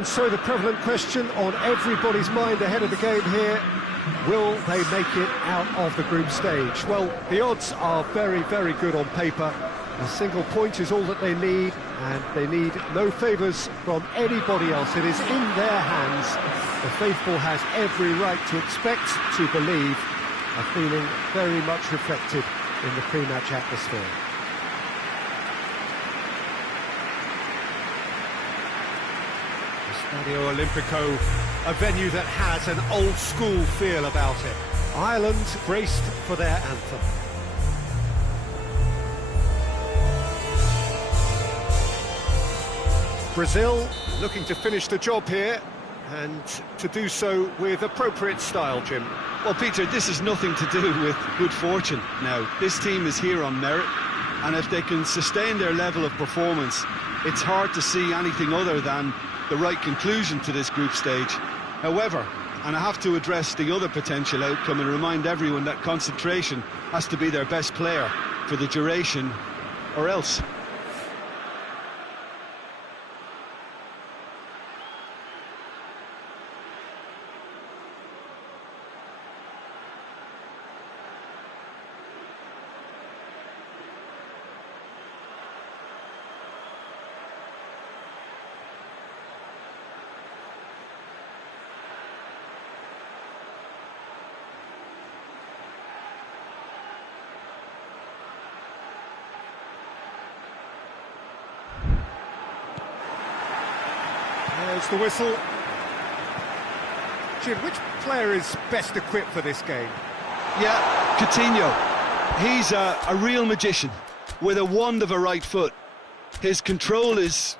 And so the prevalent question on everybody's mind ahead of the game here, will they make it out of the group stage? Well, the odds are very, very good on paper. A single point is all that they need, and they need no favours from anybody else. It is in their hands. The faithful has every right to expect, to believe, a feeling very much reflected in the pre-match atmosphere. Stadio Olimpico, a venue that has an old-school feel about it. Ireland braced for their anthem. Brazil looking to finish the job here, and to do so with appropriate style, Jim. Well, Peter, this is nothing to do with good fortune now. This team is here on merit, and if they can sustain their level of performance, it's hard to see anything other than the right conclusion to this group stage. However, and I have to address the other potential outcome and remind everyone that concentration has to be their best player for the duration, or else. There's the whistle. Jim, which player is best equipped for this game? Yeah, Coutinho. He's a real magician with a wand of a right foot. His control is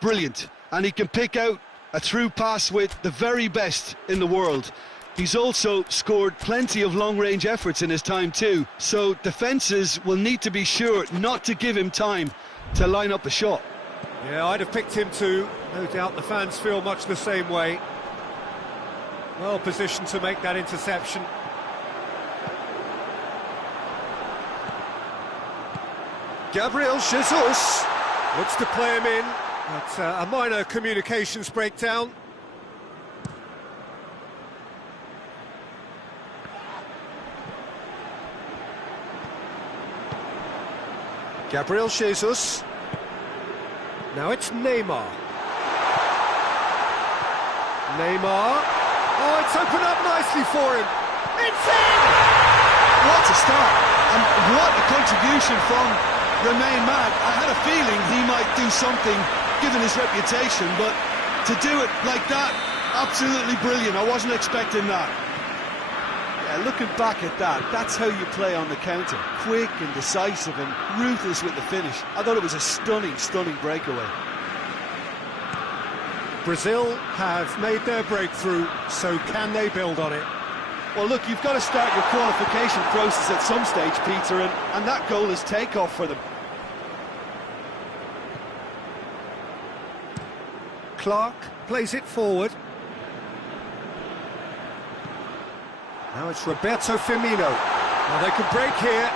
brilliant, and he can pick out a through pass with the very best in the world. He's also scored plenty of long-range efforts in his time too, so defences will need to be sure not to give him time to line up a shot. Yeah, I'd have picked him too. No doubt the fans feel much the same way. Well positioned to make that interception. Gabriel Jesus looks to play him in, but a minor communications breakdown. Gabriel Jesus. Now it's Neymar. Neymar. Oh, it's opened up nicely for him. It's in! What a start, and what a contribution from Remain Mad. I had a feeling he might do something, given his reputation, but to do it like that, absolutely brilliant. I wasn't expecting that. Yeah, looking back at that, that's how you play on the counter. Quick and decisive and ruthless with the finish. I thought it was a stunning, stunning breakaway. Brazil have made their breakthrough, so can they build on it? Well, look, you've got to start your qualification process at some stage, Peter, and that goal is takeoff for them. Clark plays it forward. Now it's Roberto Firmino. Now they can break here.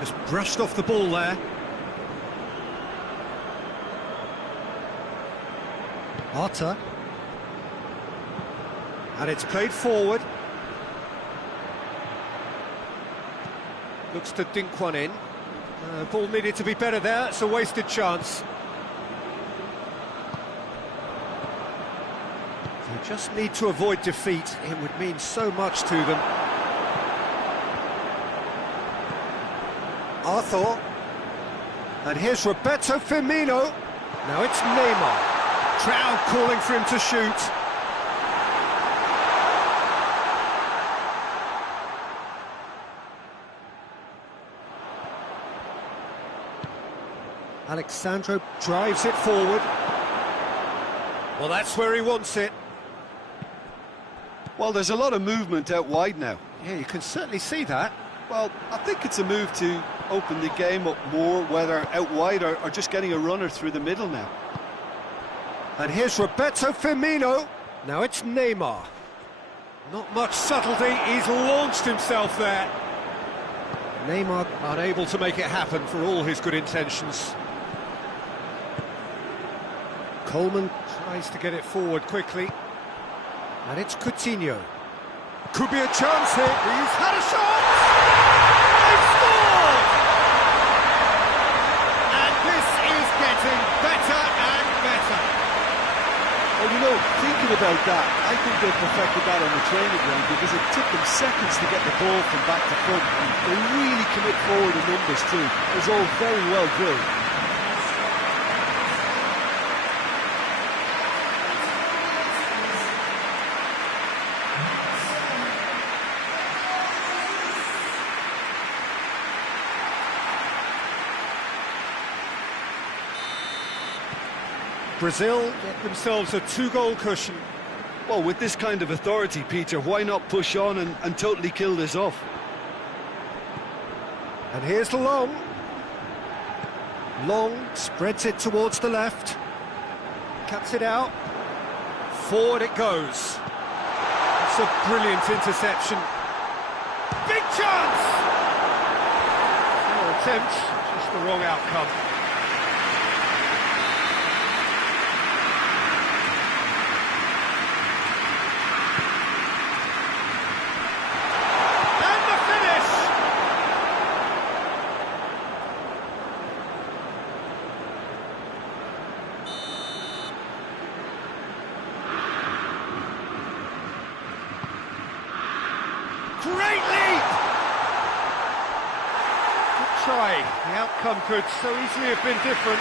Just brushed off the ball there. Arta. And it's played forward. Looks to dink one in. Ball needed to be better there. It's a wasted chance. They just need to avoid defeat. It would mean so much to them. Arthur. And here's Roberto Firmino. Now it's Neymar. Crowd calling for him to shoot. Alexandro drives it forward. Well, that's where he wants it. Well, there's a lot of movement out wide now. Yeah, you can certainly see that. Well, I think it's a move to open the game up more, whether out wide or just getting a runner through the middle now. And here's Roberto Firmino. Now it's Neymar. Not much subtlety, he's launched himself there. Neymar unable to make it happen for all his good intentions. Coleman tries to get it forward quickly. And it's Coutinho. Could be a chance here. He's had a shot! They've scored! And this is getting better and better. Well, you know, thinking about that, I think they perfected that on the training ground because it took them seconds to get the ball from back to front. And they really commit forward in numbers too. It was all very well drilled. Brazil get themselves a 2-goal cushion. Well, with this kind of authority, Peter, why not push on and totally kill this off? And here's the Long. Long spreads it towards the left. Cuts it out. Forward it goes. It's a brilliant interception. Big chance! No attempt, just the wrong outcome. Great leap! Good try. The outcome could so easily have been different.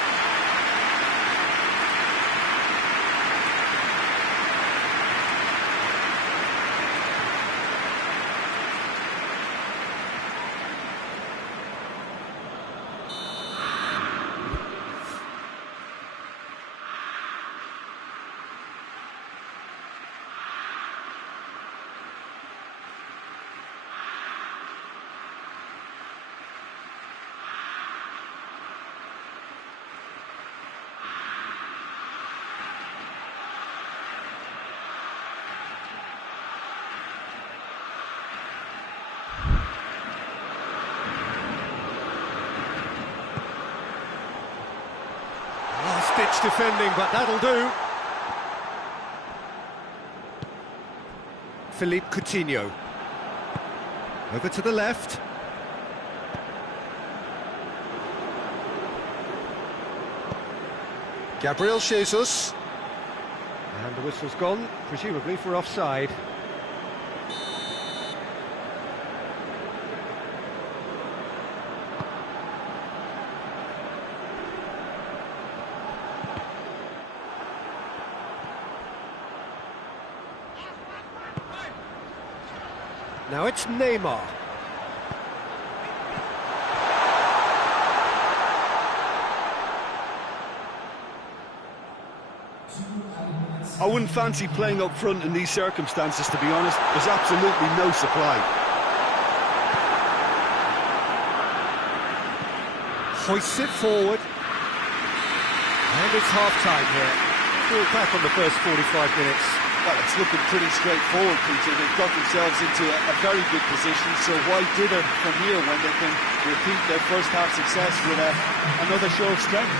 Last-ditch defending, but that'll do. Philippe Coutinho. Over to the left. Gabriel Jesus. And the whistle's gone, presumably for offside. Now it's Neymar. I wouldn't fancy playing up front in these circumstances, to be honest. There's absolutely no supply. Hoists it forward. And it's half-time here. We're back on the first 45 minutes. Well, it's looking pretty straightforward, Peter. They've got themselves into a very good position, so why dither from here when they can repeat their first half success with another show of strength?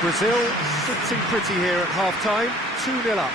Brazil sitting pretty here at half-time, 2-0 up.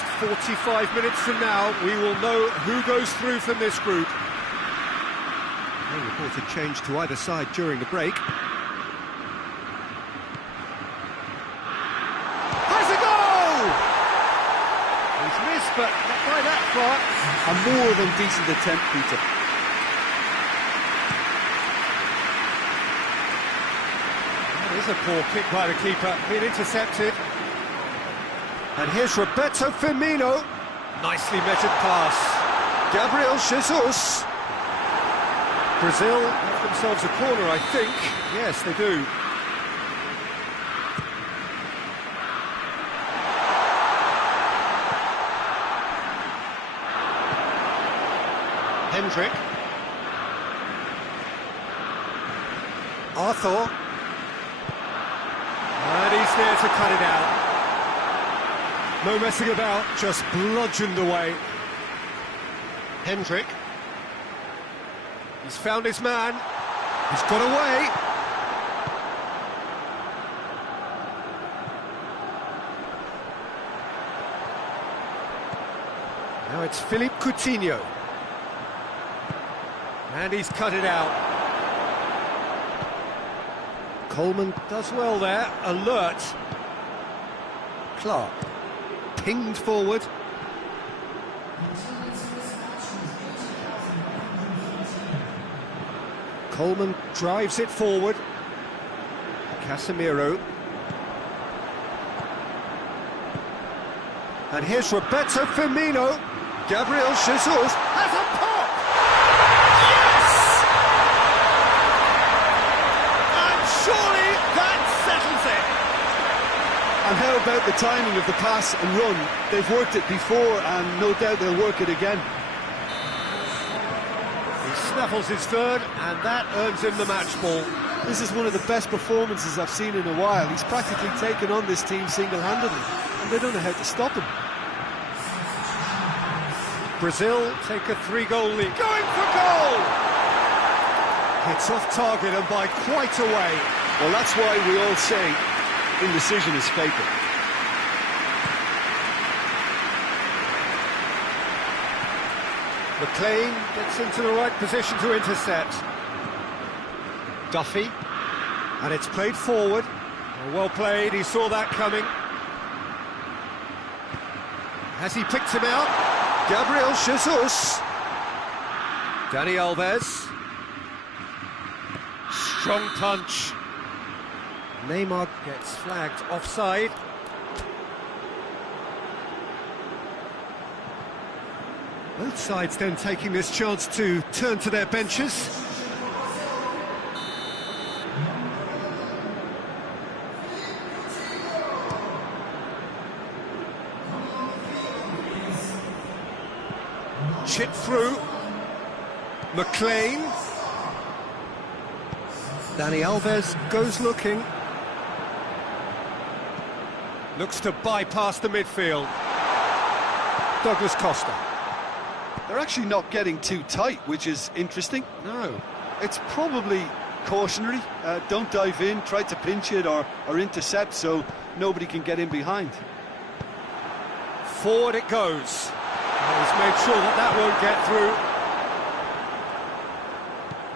Just 45 minutes from now, we will know who goes through from this group. No reported change to either side during the break. Has a goal! He's missed, but not by that far. A more than decent attempt, Peter. That is a poor kick by the keeper, being intercepted. And here's Roberto Firmino. Nicely measured pass. Gabriel Jesus. Brazil have themselves a corner, I think. Yes, they do. Hendrick. Arthur. And he's there to cut it out. No messing about, just bludgeoned away. Hendrick. He's found his man. He's got away. Now it's Philippe Coutinho. And he's cut it out. Coleman does well there, alert. Clark. Pinged forward. Coleman drives it forward. Casemiro. And here's Roberto Firmino. Gabriel Jesus has a pop! Yes! And surely that settles it. And how about the timing of the pass and run? They've worked it before and no doubt they'll work it again. He snaffles his third and that earns him the match ball. This is one of the best performances I've seen in a while. He's practically taken on this team single-handedly and they don't know how to stop him. Brazil take a 3-goal lead. Going for goal! Hits off target and by quite a way. Well, that's why we all say indecision is fatal. McLean gets into the right position to intercept. Duffy, and it's played forward. Well played, he saw that coming. Has he picked him out? Gabriel Jesus. Dani Alves. Strong punch. Neymar gets flagged offside. Both sides then taking this chance to turn to their benches. Chip through. McLean. Dani Alves goes looking. Looks to bypass the midfield. Douglas Costa. They're actually not getting too tight, which is interesting. No. It's probably cautionary. Don't dive in, try to pinch it or intercept so nobody can get in behind. Forward it goes. He's made sure that that won't get through.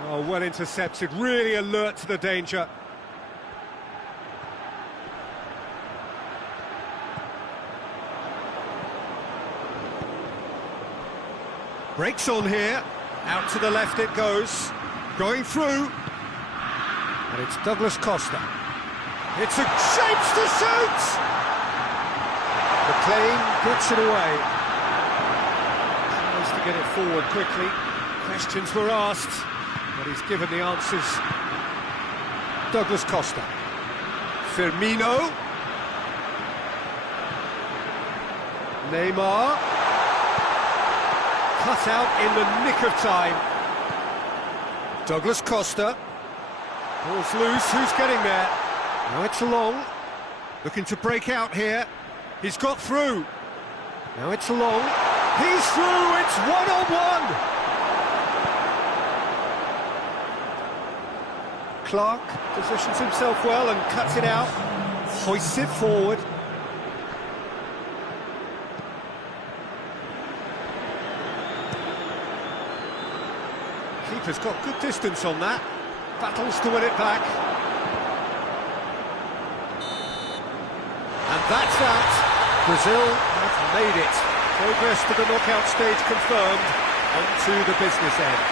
Oh, well intercepted, really alert to the danger. Breaks on here, out to the left it goes, going through, and it's Douglas Costa. It's a shapes to shoot! McLean puts it away. Tries to get it forward quickly. Questions were asked, but he's given the answers. Douglas Costa. Firmino. Neymar. Cut out in the nick of time. Douglas Costa. Ball's loose, who's getting there? Now it's long. Looking to break out here. He's got through. Now it's long. He's through, it's one-on-one! Clark positions himself well and cuts it out. Hoists it forward. goalkeeper's got good distance on that. Battles to win it back. And that's that. Brazil have made it. Progress to the knockout stage confirmed. On to the business end.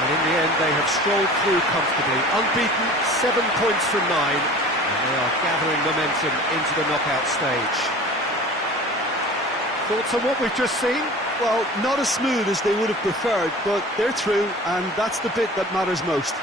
And in the end, they have strolled through comfortably. Unbeaten, 7 points from 9. And they are gathering momentum into the knockout stage. Thoughts on what we've just seen? Well, not as smooth as they would have preferred, but they're through, and that's the bit that matters most.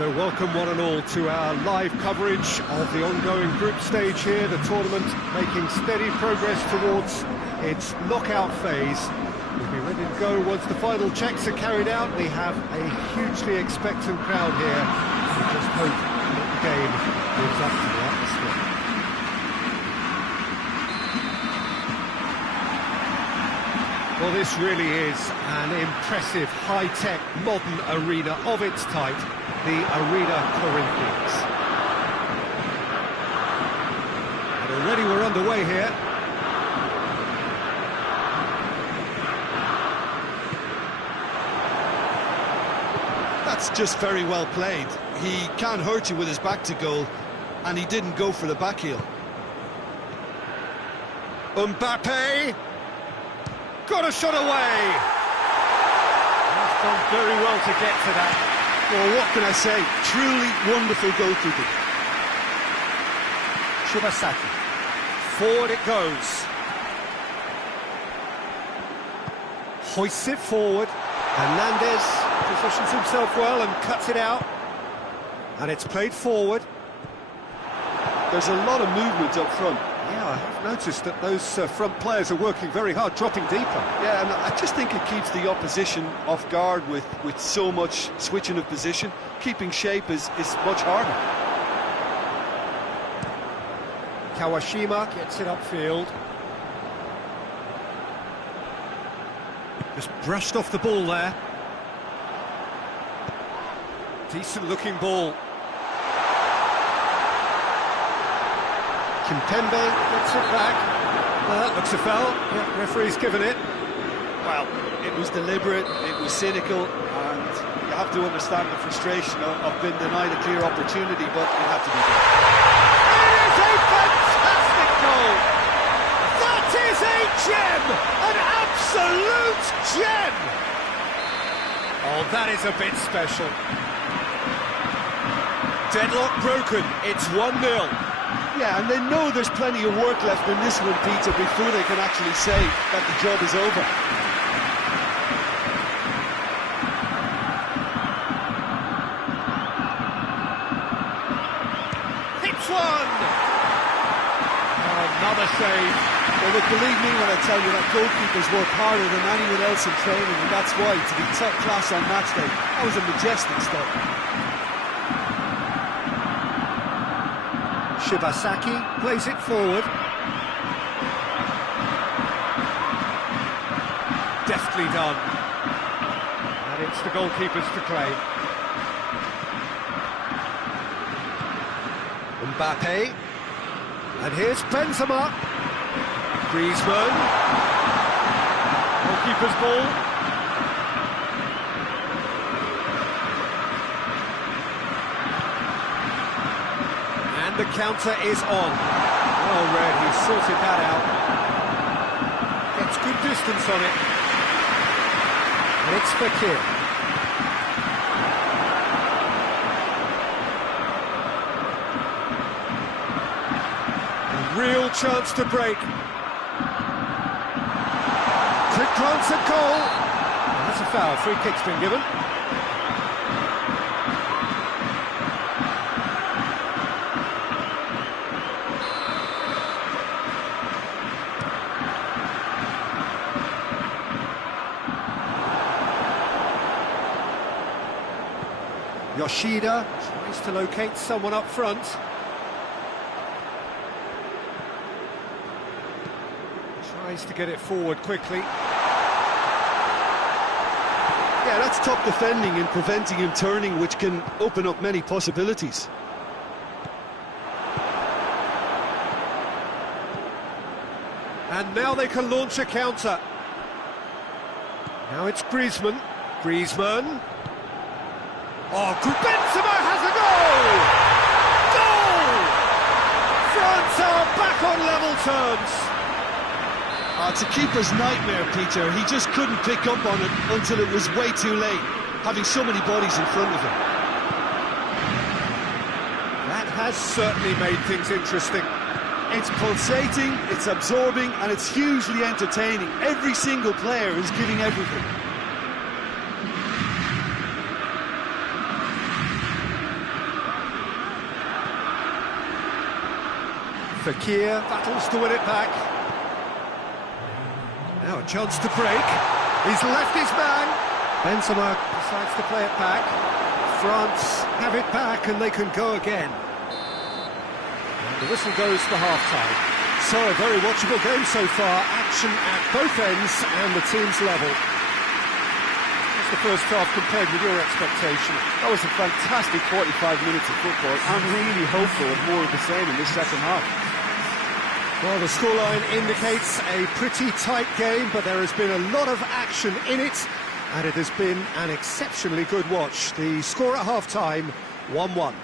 So welcome one and all to our live coverage of the ongoing group stage here, the tournament making steady progress towards its knockout phase. We'll be ready to go once the final checks are carried out. We have a hugely expectant crowd here. We just hope that the game lives up to the atmosphere. Well, this really is an impressive, high-tech, modern arena of its type, the Arena Corinthians. And already we're underway here. That's just very well played. He can't hurt you with his back to goal, and he didn't go for the back heel. Mbappe got a shot away. He's done very well to get to that. Well, what can I say? Truly wonderful goalkeeping. Shibasaki. Forward it goes. Hoists it forward. Hernandez positions himself well and cuts it out. And it's played forward. There's a lot of movement up front. Yeah, I have noticed that those front players are working very hard, dropping deeper. Yeah, and I just think it keeps the opposition off guard with so much switching of position. Keeping shape is much harder. Kawashima gets it upfield. Just brushed off the ball there. Decent looking ball. Kimpembe gets it back. Well, that looks a foul. Yeah, referee's given it. Well, it was deliberate, it was cynical, and you have to understand the frustration of being denied a clear opportunity, but it had to be done. It is a fantastic goal! That is a gem! An absolute gem! Oh, that is a bit special. Deadlock broken, it's 1-0. Yeah, and they know there's plenty of work left in this one, Peter, before they can actually say that the job is over. Hits one! Oh, another save. Well, look, believe me when I tell you that goalkeepers work harder than anyone else in training, and that's why, to be top class on match day, that was a majestic stop. Shibasaki plays it forward. Deftly done. And it's the goalkeepers to claim. Mbappe. And here's Benzema. Griezmann. Goalkeeper's ball. The counter is on. Well read, he sorted that out. Gets good distance on it. And it's Fekir. A real chance to break. Quick glance at goal. That's a foul, free kick's been given. Yoshida tries to locate someone up front. Tries to get it forward quickly. Yeah, that's top defending and preventing him turning, which can open up many possibilities. And now they can launch a counter. Now it's Griezmann. Griezmann. Oh, Benzema has a goal! Goal! France are back on level terms. It's a keeper's nightmare, Peter. He just couldn't pick up on it until it was way too late, having so many bodies in front of him. That has certainly made things interesting. It's pulsating, it's absorbing, and it's hugely entertaining. Every single player is giving everything. Fekir battles to win it back. Now a chance to break. He's left his man. Benzema decides to play it back. France have it back and they can go again. And the whistle goes for half-time. So a very watchable game so far. Action at both ends and the teams level. What's the first half compared with your expectation? That was a fantastic 45 minutes of football. I'm really hopeful of more of the same in this second half. Well, the scoreline indicates a pretty tight game, but there has been a lot of action in it. And it has been an exceptionally good watch. The score at half-time, 1-1.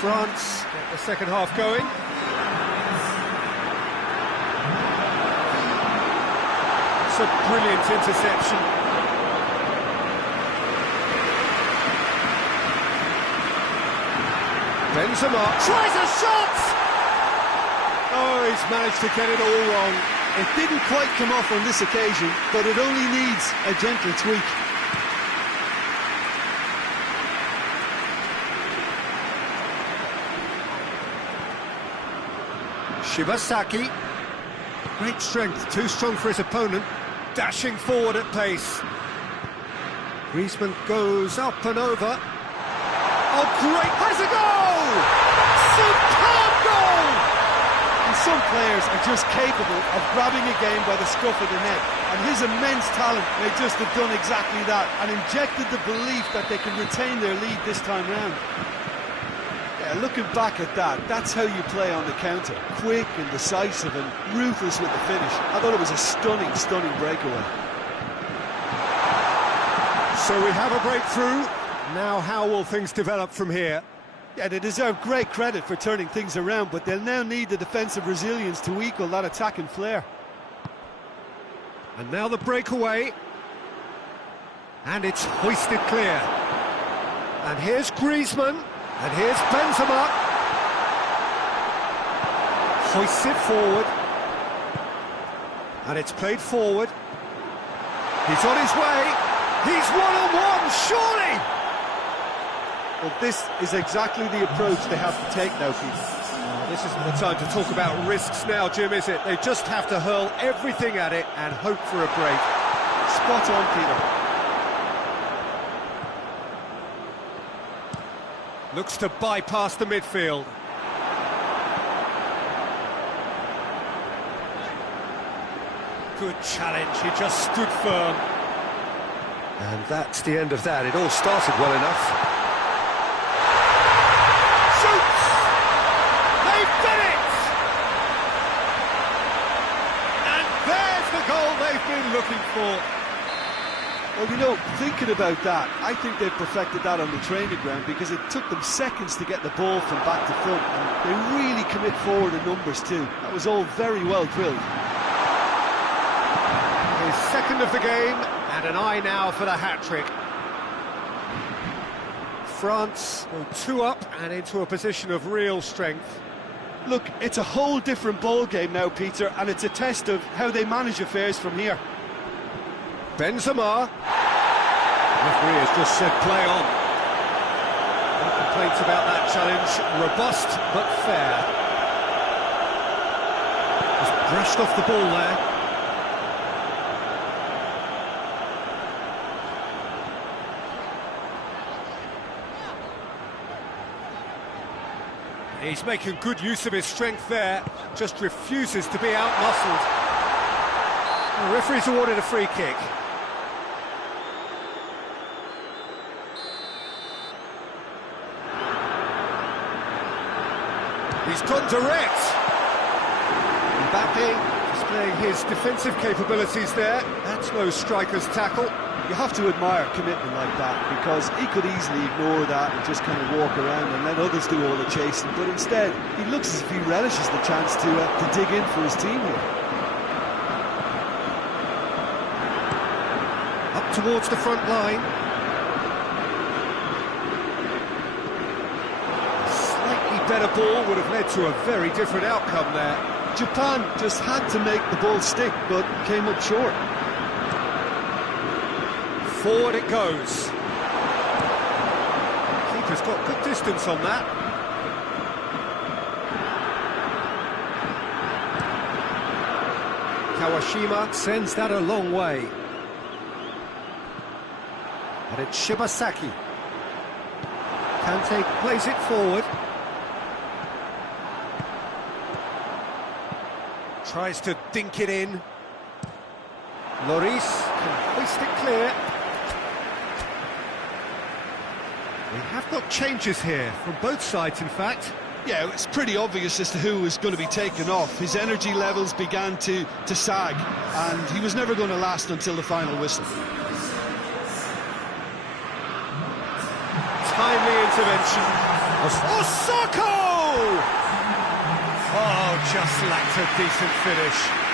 France get the second half going. It's a brilliant interception. Benzema tries a shot! Oh, he's managed to get it all wrong. It didn't quite come off on this occasion, but it only needs a gentle tweak. Shibasaki, great strength, too strong for his opponent, dashing forward at pace. Griezmann goes up and over. Oh, great, has a goal! Superb goal! And some players are just capable of grabbing a game by the scruff of the neck, and his immense talent may just have done exactly that, and injected the belief that they can retain their lead this time round. Looking back at that, that's how you play on the counter. Quick and decisive and ruthless with the finish. I thought it was a stunning, stunning breakaway. So we have a breakthrough. Now how will things develop from here? Yeah, they deserve great credit for turning things around, but they'll now need the defensive resilience to equal that attacking flair. And now the breakaway. And it's hoisted clear. And here's Griezmann. And here's Benzema. Hoists it forward. And it's played forward. He's on his way. He's one-on-one, surely! Well, this is exactly the approach they have to take now, Peter. This isn't the time to talk about risks now, Jim, is it? They just have to hurl everything at it and hope for a break. Spot on, Peter. Looks to bypass the midfield. Good challenge, he just stood firm. And that's the end of that. It all started well enough. Shoots! They've done it! And there's the goal they've been looking for. Well, you know, thinking about that, I think they've perfected that on the training ground, because it took them seconds to get the ball from back to front, and they really commit forward in numbers too. That was all very well drilled. His second of the game, and an eye now for the hat-trick. France go 2 up and into a position of real strength. Look, it's a whole different ball game now, Peter, and it's a test of how they manage affairs from here. Benzema. Referee has just said play on. No complaints about that challenge. Robust but fair. Just brushed off the ball there. He's making good use of his strength there. Just refuses to be out-muscled. The referee's awarded a free kick. He's gone direct. Mbappe displaying his defensive capabilities there. That's no striker's tackle. You have to admire commitment like that, because he could easily ignore that and just kind of walk around and let others do all the chasing. But instead, he looks as if he relishes the chance to dig in for his team here. Up towards the front line. better ball would have led to a very different outcome there. Japan just had to make the ball stick, but came up short. Forward it goes. Keeper's got good distance on that. Kawashima sends that a long way. And it's Shibasaki. Kante plays it forward. Tries to dink it in. Lloris can hoist it clear. We have got changes here, from both sides in fact. Yeah, it's pretty obvious as to who was going to be taken off. His energy levels began to sag, and he was never going to last until the final whistle. Timely intervention. Osako! Oh, just lacked a decent finish.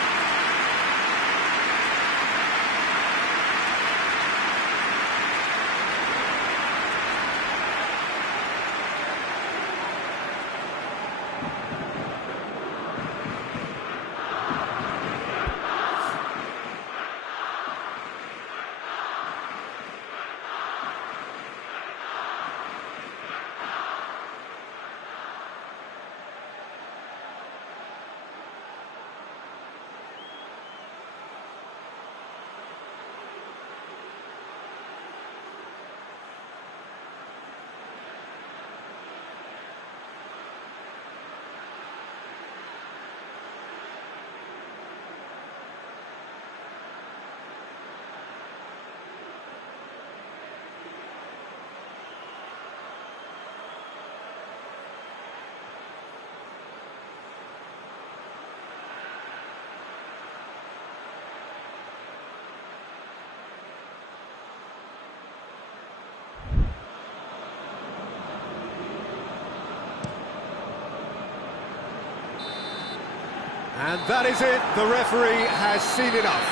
And that is it, the referee has seen enough.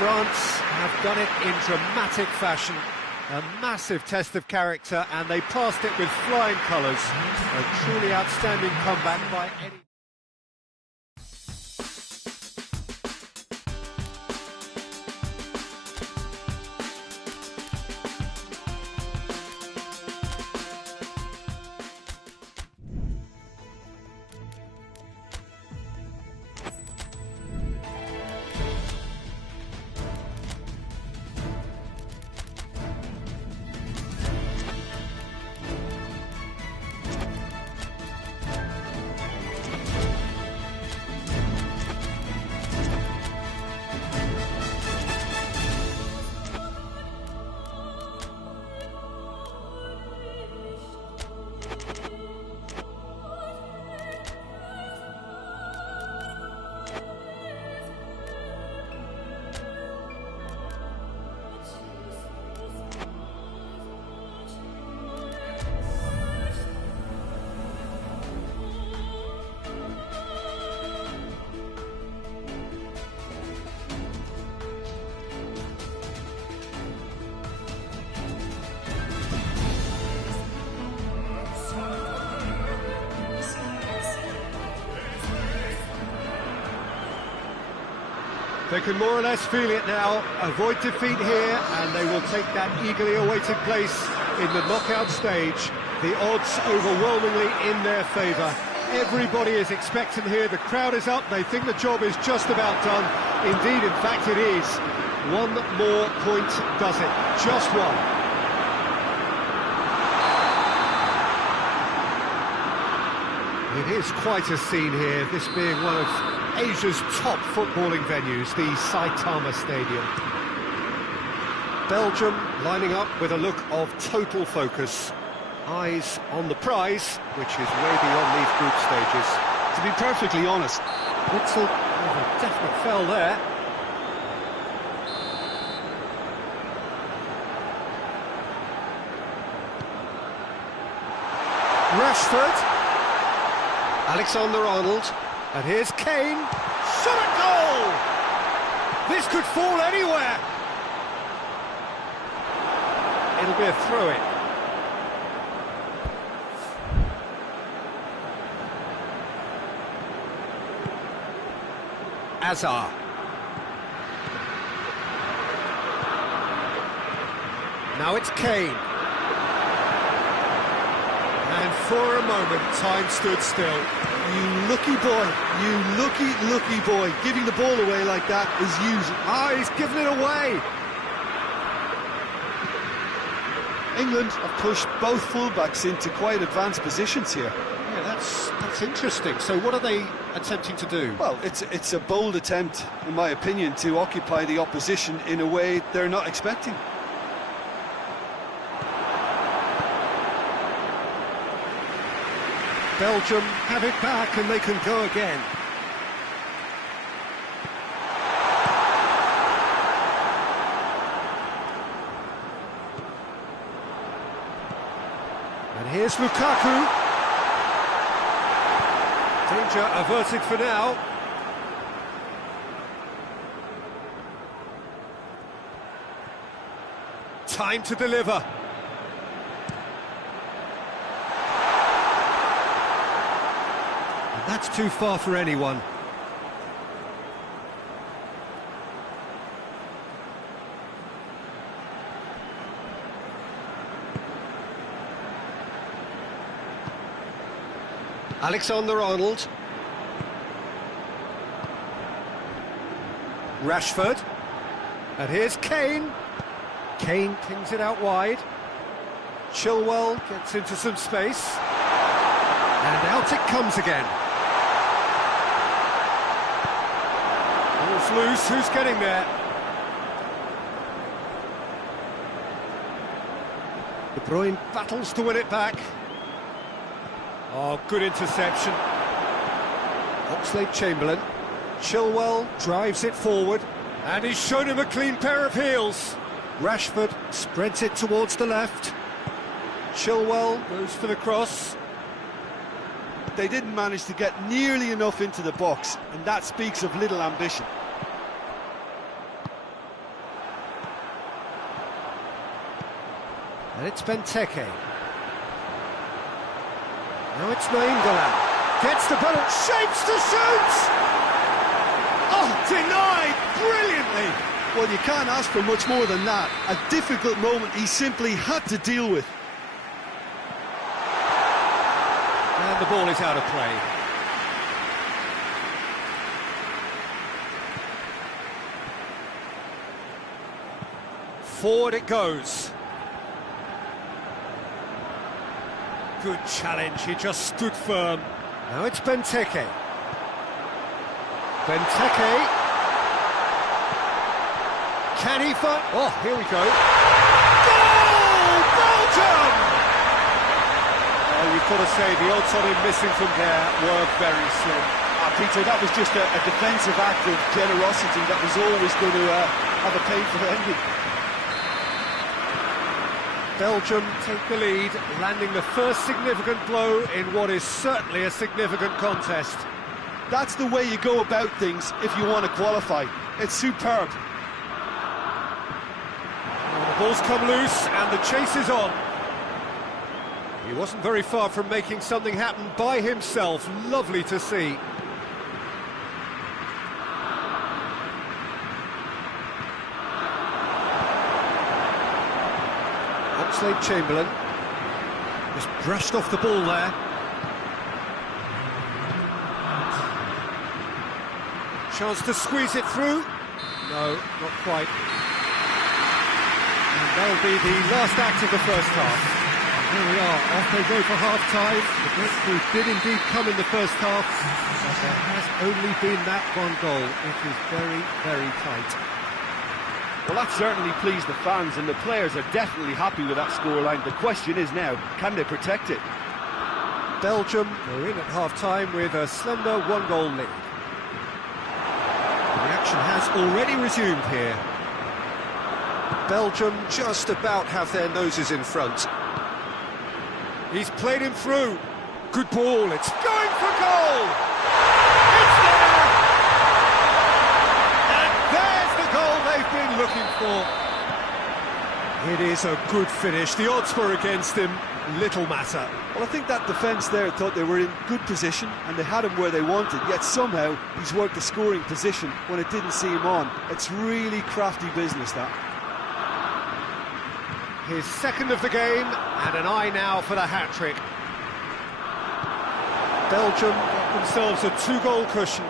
France have done it in dramatic fashion, a massive test of character, and they passed it with flying colours. A truly outstanding comeback by any... They can more or less feel it now, avoid defeat here, and they will take that eagerly awaited place in the knockout stage. The odds overwhelmingly in their favour. Everybody is expectant here, the crowd is up, they think the job is just about done. Indeed, in fact it is. One more point does it, just one. It is quite a scene here, this being one of Asia's top footballing venues, the Saitama Stadium. Belgium lining up with a look of total focus. Eyes on the prize, which is way beyond these group stages. To be perfectly honest, Witzel with a definite foul there. Rashford. Alexander-Arnold, and here's Kane, shot at goal! This could fall anywhere! It'll be a throw-in. Azar. Now it's Kane. And for a moment, time stood still. You lucky boy, you lucky boy. Giving the ball away like that is usual. Ah, he's given it away. England have pushed both fullbacks into quite advanced positions here. Yeah, that's interesting. So what are they attempting to do? Well, it's a bold attempt, in my opinion, to occupy the opposition in a way they're not expecting. Belgium have it back and they can go again. And here's Lukaku. Danger averted for now. Time to deliver. That's too far for anyone. Alexander-Arnold. Rashford. And here's Kane. Kane pings it out wide. Chilwell gets into some space. And out it comes again. Ball's loose, who's getting there? De Bruyne battles to win it back. Oh, good interception. Oxlade-Chamberlain. Chilwell drives it forward. And he's shown him a clean pair of heels. Rashford spreads it towards the left. Chilwell goes for the cross. They didn't manage to get nearly enough into the box, and that speaks of little ambition. And it's Benteke. Now it's Nainggolan. Gets the ball, shapes to shoot! Oh, denied brilliantly! Well, you can't ask for much more than that. A difficult moment he simply had to deal with. And the ball is out of play. Forward it goes. Good challenge, he just stood firm. Now it's Benteke. Benteke. Can he find... Oh, here we go. Goal! Belgium! Well, you've got to say, the odds on him missing from there were very slim. Peter, that was just a defensive act of generosity that was always going to have a painful ending. Belgium take the lead, landing the first significant blow in what is certainly a significant contest. That's the way you go about things if you want to qualify. It's superb. Well, the ball's come loose and the chase is on. He wasn't very far from making something happen by himself. Lovely to see. Oxlade-Chamberlain just brushed off the ball there. Chance to squeeze it through. No, not quite. And that'll be the last act of the first half. Here we are, off they go for half-time. The breakthrough did indeed come in the first half, but there has only been that one goal. It is very, very tight. Well, that certainly pleased the fans, and the players are definitely happy with that scoreline. The question is now, can they protect it? Belgium are in at half-time with a slender one-goal lead. The action has already resumed here. Belgium just about have their noses in front. He's played him through. Good ball, it's going for goal! It's there! And there's the goal they've been looking for. It is a good finish, the odds were against him, little matter. Well, I think that defence there thought they were in good position and they had him where they wanted, yet somehow he's worked the scoring position when it didn't see him on. It's really crafty business, that. His second of the game, and an eye now for the hat-trick. Belgium got themselves a 2-goal cushion.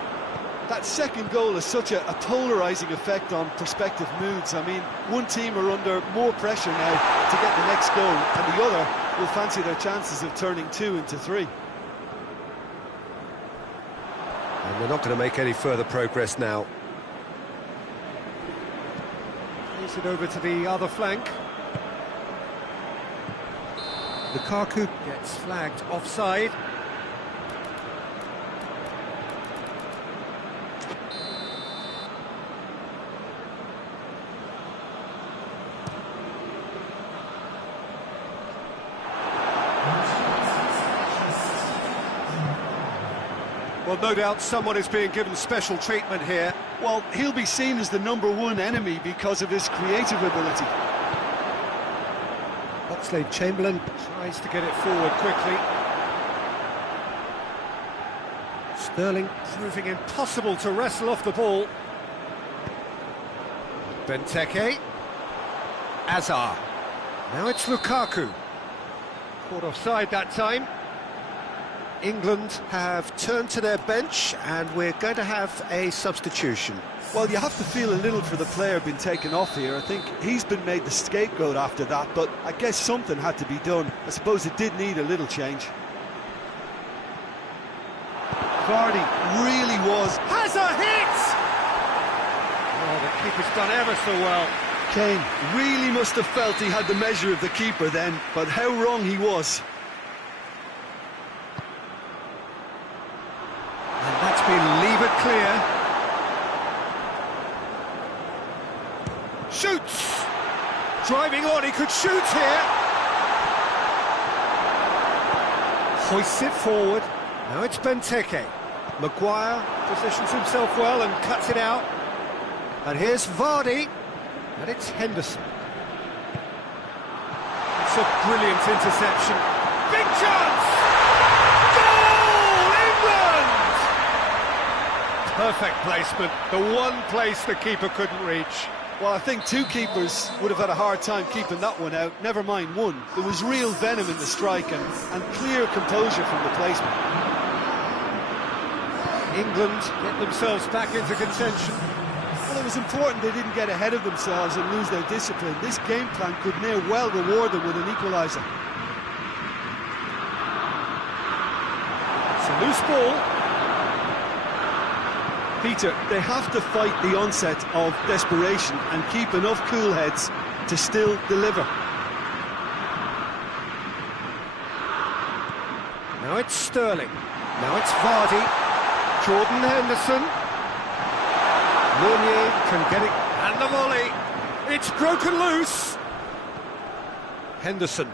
That second goal has such a polarising effect on prospective moods. I mean, one team are under more pressure now to get the next goal, and the other will fancy their chances of turning 2 into 3. And they're not going to make any further progress now. Plays it over to the other flank. Lukaku gets flagged offside. Well, no doubt someone is being given special treatment here. Well, he'll be seen as the #1 enemy because of his creative ability. Oxlade-Chamberlain tries to get it forward quickly. Sterling proving impossible to wrestle off the ball. Benteke. Azar. Now it's Lukaku. Caught offside that time. England have turned to their bench and we're going to have a substitution. Well, you have to feel a little for the player being taken off here. I think he's been made the scapegoat after that, but I guess something had to be done. I suppose it did need a little change. Vardy really was... Has a hit! Oh, the keeper's done ever so well. Kane really must have felt he had the measure of the keeper then, but how wrong he was. And that's been levered clear. Shoots! Driving on, he could shoot here. Hoists it forward. Now it's Benteke. Maguire positions himself well and cuts it out. And here's Vardy. And it's Henderson. It's a brilliant interception. Big chance! Goal! England! Perfect placement. The one place the keeper couldn't reach. Well, I think two keepers would have had a hard time keeping that one out, never mind one. There was real venom in the strike and clear composure from the placement. England get themselves back into contention. Well, it was important they didn't get ahead of themselves and lose their discipline. This game plan could near well reward them with an equaliser. It's a loose ball. Peter, they have to fight the onset of desperation and keep enough cool heads to still deliver. Now it's Sterling. Now it's Vardy. Jordan Henderson. Meunier can get it. And the volley. It's broken loose. Henderson.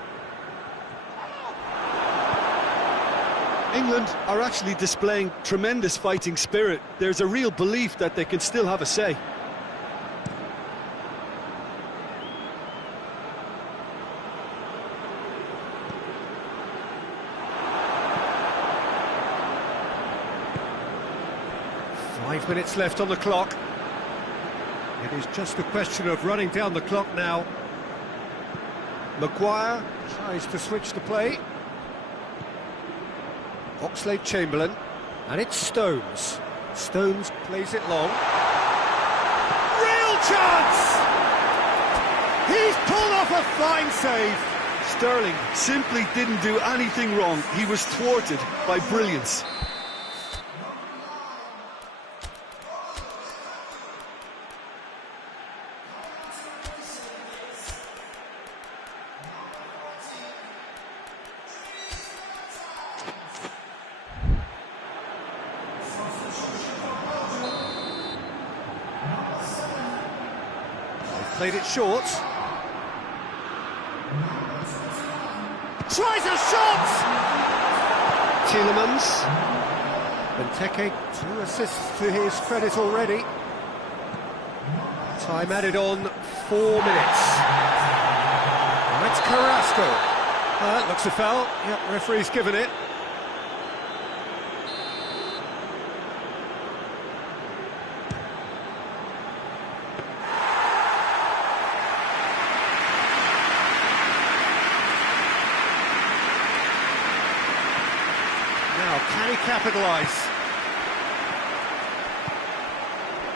England are actually displaying tremendous fighting spirit. There's a real belief that they can still have a say. Five minutes left on the clock. It is just a question of running down the clock now. Maguire tries to switch the play. Oxlade-Chamberlain, and it's Stones. Stones plays it long. Real chance! He's pulled off a fine save. Sterling simply didn't do anything wrong. He was thwarted by brilliance. Played it short. Tries a shot! Tielemans. Benteke, 2 assists to his credit already. Time added on 4 minutes. Now it's Carrasco. Looks a foul. Yep, referee's given it. Now, can he capitalise?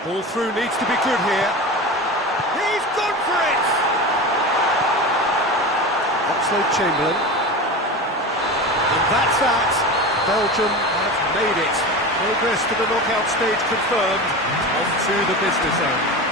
Ball through needs to be good here. He's gone for it! Oxlade-Chamberlain. And that's that. Belgium have made it. Progress to the knockout stage confirmed. On to the business end.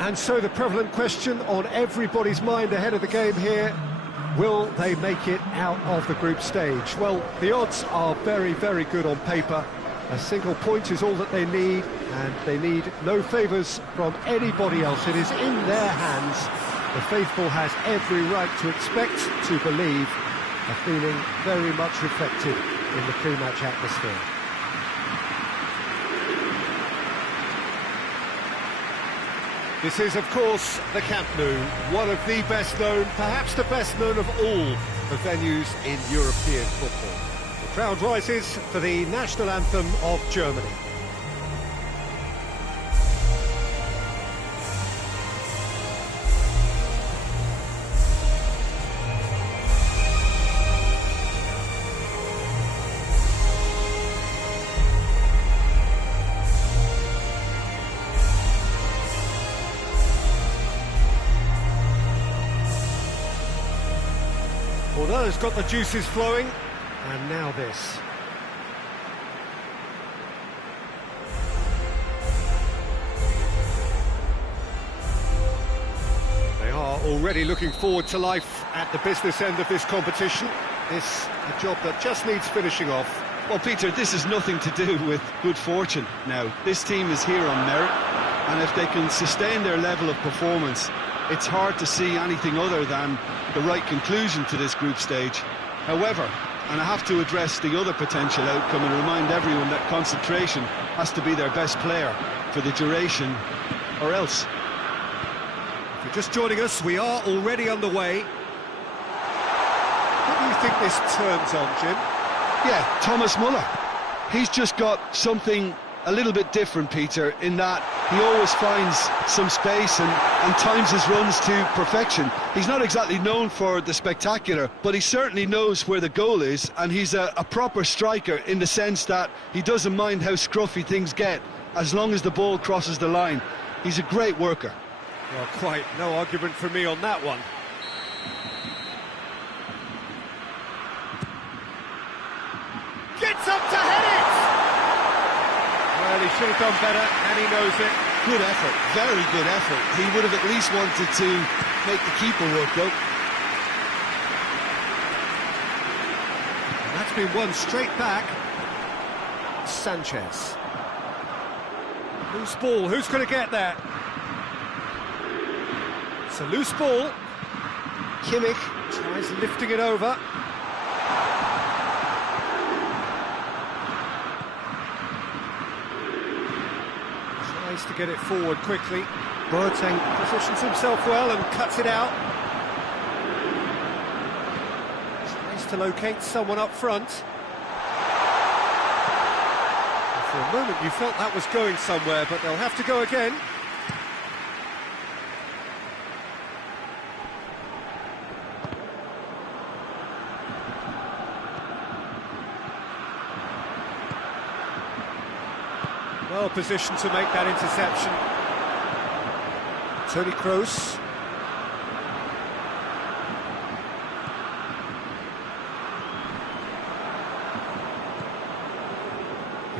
And so the prevalent question on everybody's mind ahead of the game here, will they make it out of the group stage? Well, the odds are very, very good on paper. A single point is all that they need, and they need no favours from anybody else. It is in their hands. The faithful has every right to expect, to believe, a feeling very much reflected in the pre-match atmosphere. This is, of course, the Camp Nou, one of the best known, perhaps the best known of all the venues in European football. The crowd rises for the national anthem of Germany. Well, has got the juices flowing, and now this. They are already looking forward to life at the business end of this competition. This a job that just needs finishing off. Well, Peter, this is nothing to do with good fortune now. This team is here on merit, and if they can sustain their level of performance, it's hard to see anything other than the right conclusion to this group stage. However, and I have to address the other potential outcome and remind everyone that concentration has to be their best player for the duration, or else. If you're just joining us, we are already underway. What do you think this turns on, Jim? Yeah, Thomas Muller. He's just got something a little bit different, Peter, in that he always finds some space and times his runs to perfection. He's not exactly known for the spectacular, but he certainly knows where the goal is, and he's a proper striker in the sense that he doesn't mind how scruffy things get, as long as the ball crosses the line. He's a great worker. Well, quite no argument from me on that one. Gets up to head it! Well, he should have done better, and he knows it. Good effort, very good effort. He would have at least wanted to make the keeper work, though. And that's been won straight back. Sanchez. Loose ball, who's going to get there? It's a loose ball. Kimmich tries lifting it over. Tries to get it forward quickly. Boateng positions himself well and cuts it out. Tries to locate someone up front. For a moment you felt that was going somewhere, but they'll have to go again. Well positioned to make that interception. Toni Kroos.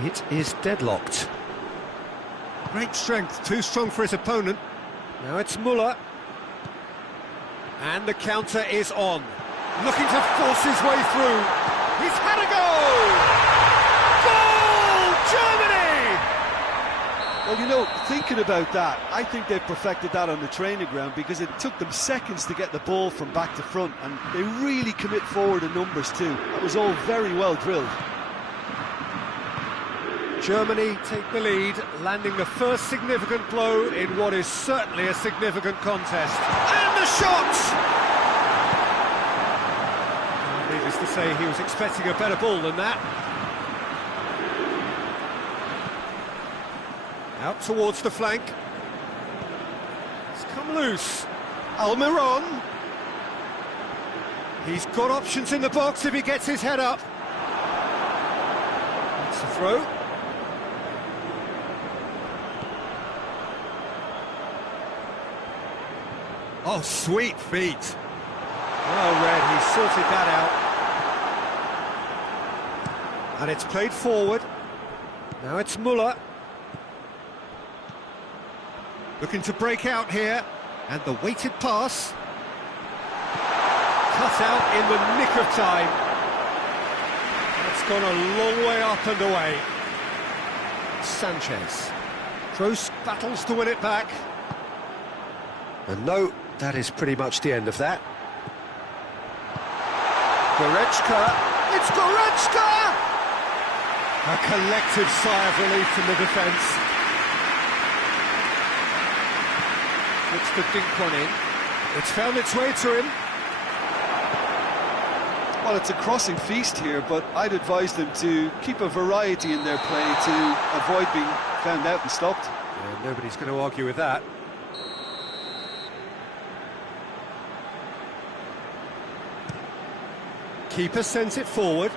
It is deadlocked. Great strength, too strong for his opponent. Now it's Müller. And the counter is on. Looking to force his way through. He's had a goal! Goal! Germany! Well, you know, thinking about that, I think they've perfected that on the training ground, because it took them seconds to get the ball from back to front, and they really commit forward in numbers too. That was all very well drilled. Germany take the lead, landing the first significant blow in what is certainly a significant contest. And the shot! Needless to say, he was expecting a better ball than that. Out towards the flank. It's come loose. Almiron. He's got options in the box if he gets his head up. It's a throw. Oh, sweet feet. Well read, he sorted that out. And it's played forward. Now it's Müller. Looking to break out here. And the weighted pass. Cut out in the nick of time. That's gone a long way up and away. Sanchez. Kroos battles to win it back. And no, that is pretty much the end of that. Goretzka, it's Goretzka! A collective sigh of relief from the defence. Looks to dink one in. It's found its way to him. Well, it's a crossing feast here, but I'd advise them to keep a variety in their play to avoid being found out and stopped. Yeah, nobody's going to argue with that. Keeper sends it forward.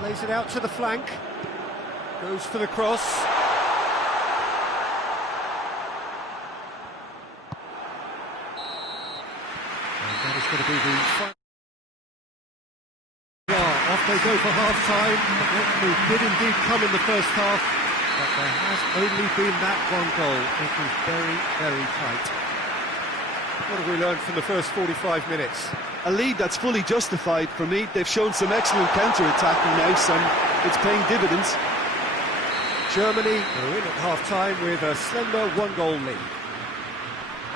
Plays it out to the flank. Goes for the cross. And that is going to be the final. Off they go for half-time. The victory did indeed come in the first half, but there has only been that one goal. It was very, very tight. What have we learned from the first 45 minutes? A lead that's fully justified for me. They've shown some excellent counter-attacking now, and it's paying dividends. Germany are in at half-time with a slender one-goal lead.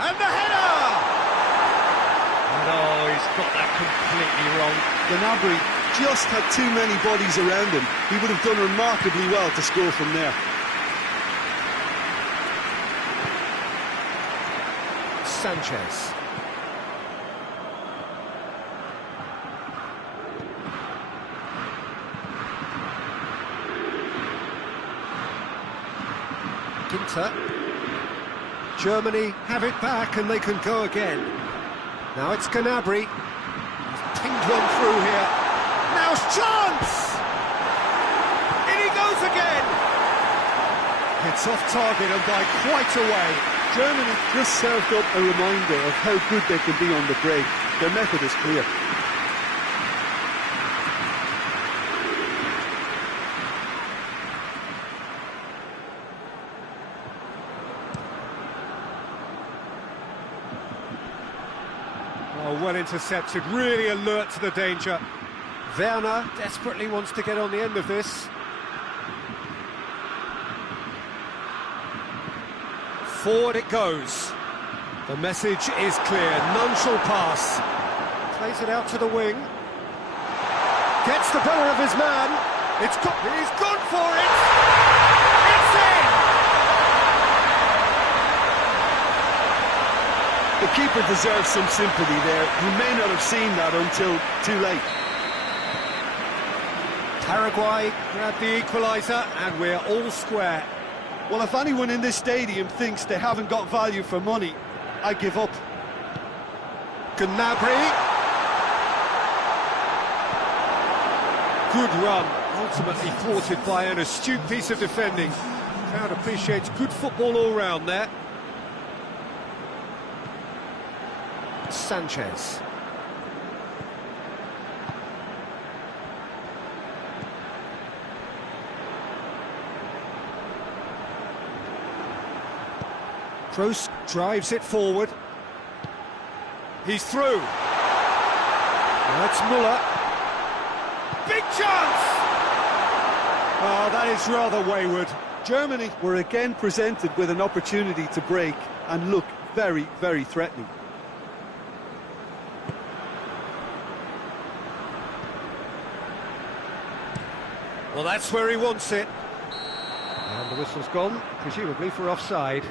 And the header! And oh, he's got that completely wrong. Gnabry just had too many bodies around him. He would have done remarkably well to score from there. Sanchez. Ginter. Germany have it back and they can go again. Now it's Gnabry. He's pinged one through here. Now's chance! In he goes again! It's off target and by quite a way. Germany just served up a reminder of how good they can be on the break. Their method is clear. Oh, well intercepted, really alert to the danger. Werner desperately wants to get on the end of this. Forward it goes. The message is clear, none shall pass. Plays it out to the wing. Gets the better of his man. He's gone for it. It's in! The keeper deserves some sympathy there. He may not have seen that until too late. Paraguay grabbed the equaliser and we're all square. Well, if anyone in this stadium thinks they haven't got value for money, I give up. Gnabry. Good run, ultimately thwarted by an astute piece of defending. Crowd appreciates good football all round there. Sanchez. Kroos drives it forward. He's through. That's Müller. Big chance! Oh, that is rather wayward. Germany were again presented with an opportunity to break and look very, very threatening. Well, that's where he wants it. And the whistle's gone, presumably for offside.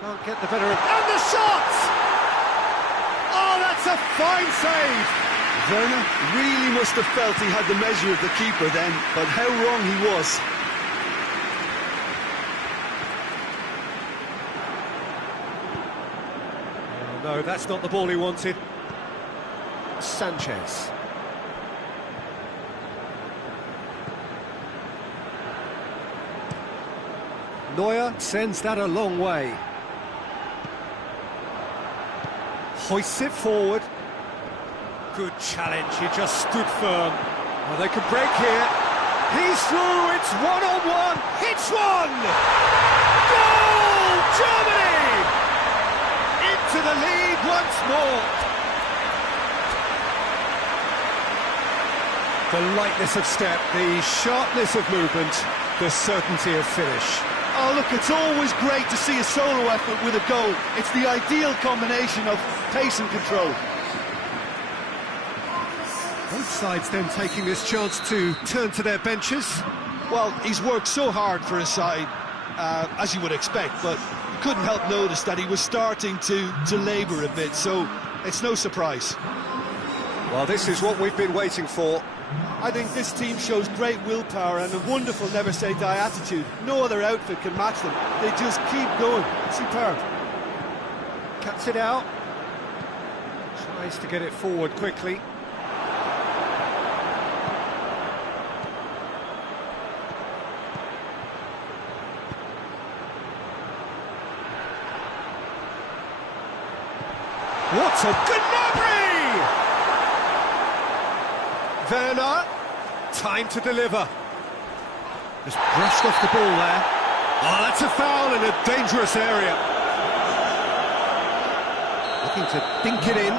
Can't get the better of... And the shot! Oh, that's a fine save! Werner really must have felt he had the measure of the keeper then, but how wrong he was. Oh, no, that's not the ball he wanted. Sanchez. Neuer sends that a long way. Hoists it forward. Good challenge, he just stood firm. Well, they can break here. He's through, it's one-on-one. Hits one! Goal! Germany! Into the lead once more. The lightness of step, the sharpness of movement, the certainty of finish. Oh, look, it's always great to see a solo effort with a goal. It's the ideal combination of pace and control. Both sides then taking this chance to turn to their benches. Well, he's worked so hard for his side, as you would expect, but you couldn't help notice that he was starting to labour a bit, so it's no surprise. Well, this is what we've been waiting for. I think this team shows great willpower and a wonderful never-say-die attitude. No other outfit can match them. They just keep going. Superb. Cuts it out. Tries to get it forward quickly. What a Gnabry! Werner, time to deliver. Just brushed off the ball there. Oh, that's a foul in a dangerous area. Looking to dink it in.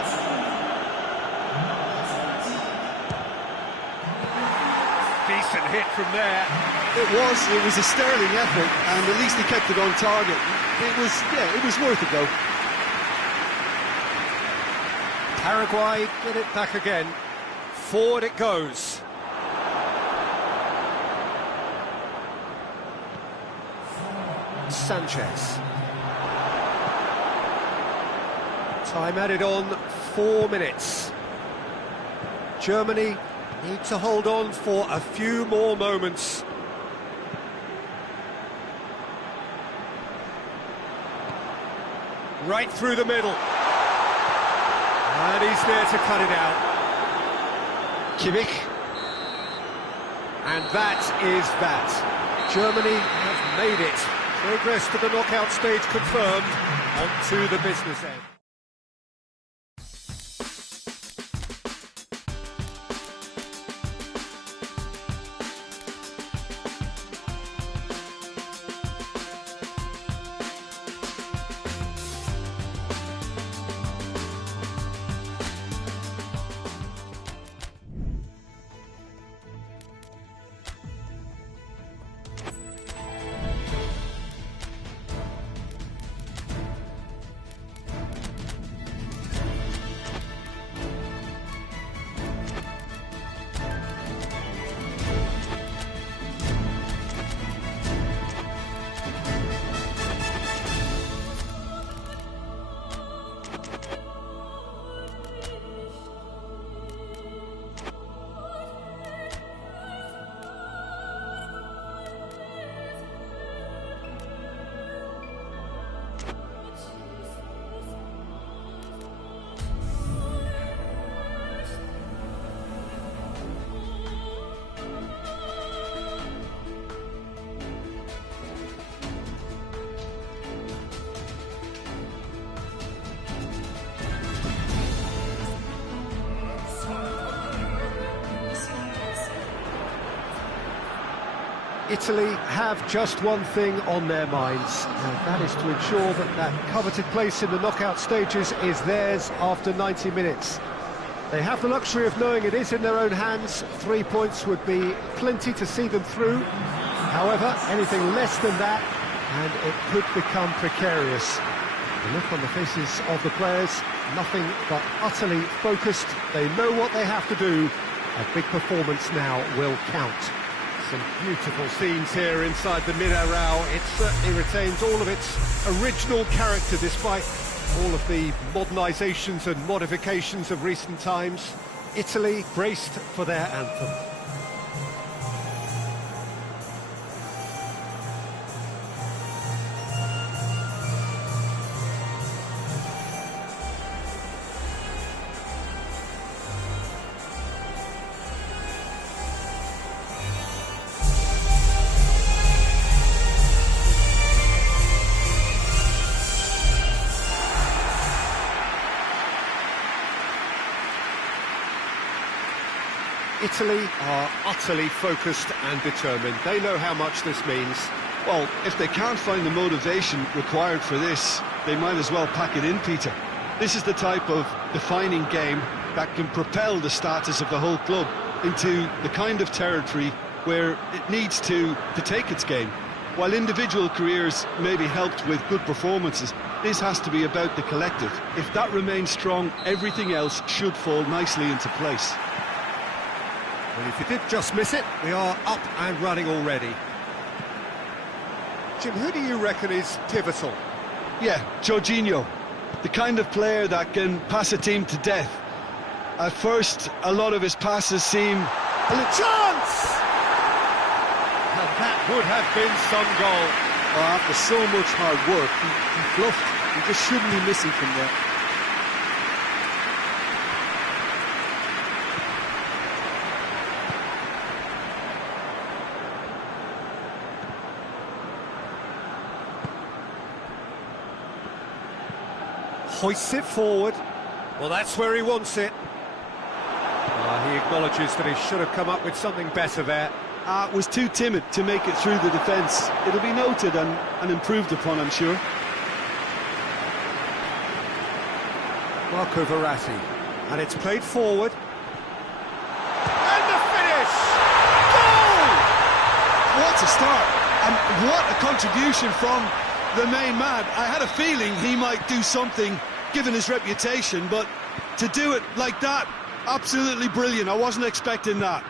Decent hit from there. It was a sterling effort, and at least he kept it on target. It was worth a go. Paraguay get it back again. Forward it goes. Sanchez. Time added on, 4 minutes. Germany need to hold on for a few more moments. Right through the middle. And he's there to cut it out. Kimmich. And that is that. Germany have made it. Progress to the knockout stage confirmed. On to the business end. Italy have just one thing on their minds, and that is to ensure that that coveted place in the knockout stages is theirs after 90 minutes. They have the luxury of knowing it is in their own hands. 3 points would be plenty to see them through. However, anything less than that, and it could become precarious. The look on the faces of the players, nothing but utterly focused. They know what they have to do. A big performance now will count. Some beautiful scenes here inside the Mineirão. It certainly retains all of its original character despite all of the modernisations and modifications of recent times. Italy braced for their anthem. Italy are utterly focused and determined. They know how much this means. Well, if they can't find the motivation required for this, they might as well pack it in, Peter. This is the type of defining game that can propel the status of the whole club into the kind of territory where it needs to take its game. While individual careers may be helped with good performances, this has to be about the collective. If that remains strong, everything else should fall nicely into place. Well, if you did just miss it, we are up and running already. Jim, who do you reckon is pivotal? Yeah, Jorginho. The kind of player that can pass a team to death. At first, a lot of his passes seem... A chance! Now that would have been some goal. After so much hard work, he bluffed. He just shouldn't be missing from there. Hoists it forward. Well, that's where he wants it. He acknowledges that he should have come up with something better there. Was too timid to make it through the defence. It'll be noted and improved upon, I'm sure. Marco Verratti. And it's played forward. And the finish! Goal! What a start! And what a contribution from the main man. I had a feeling he might do something, given his reputation, but to do it like that, absolutely brilliant. I wasn't expecting that.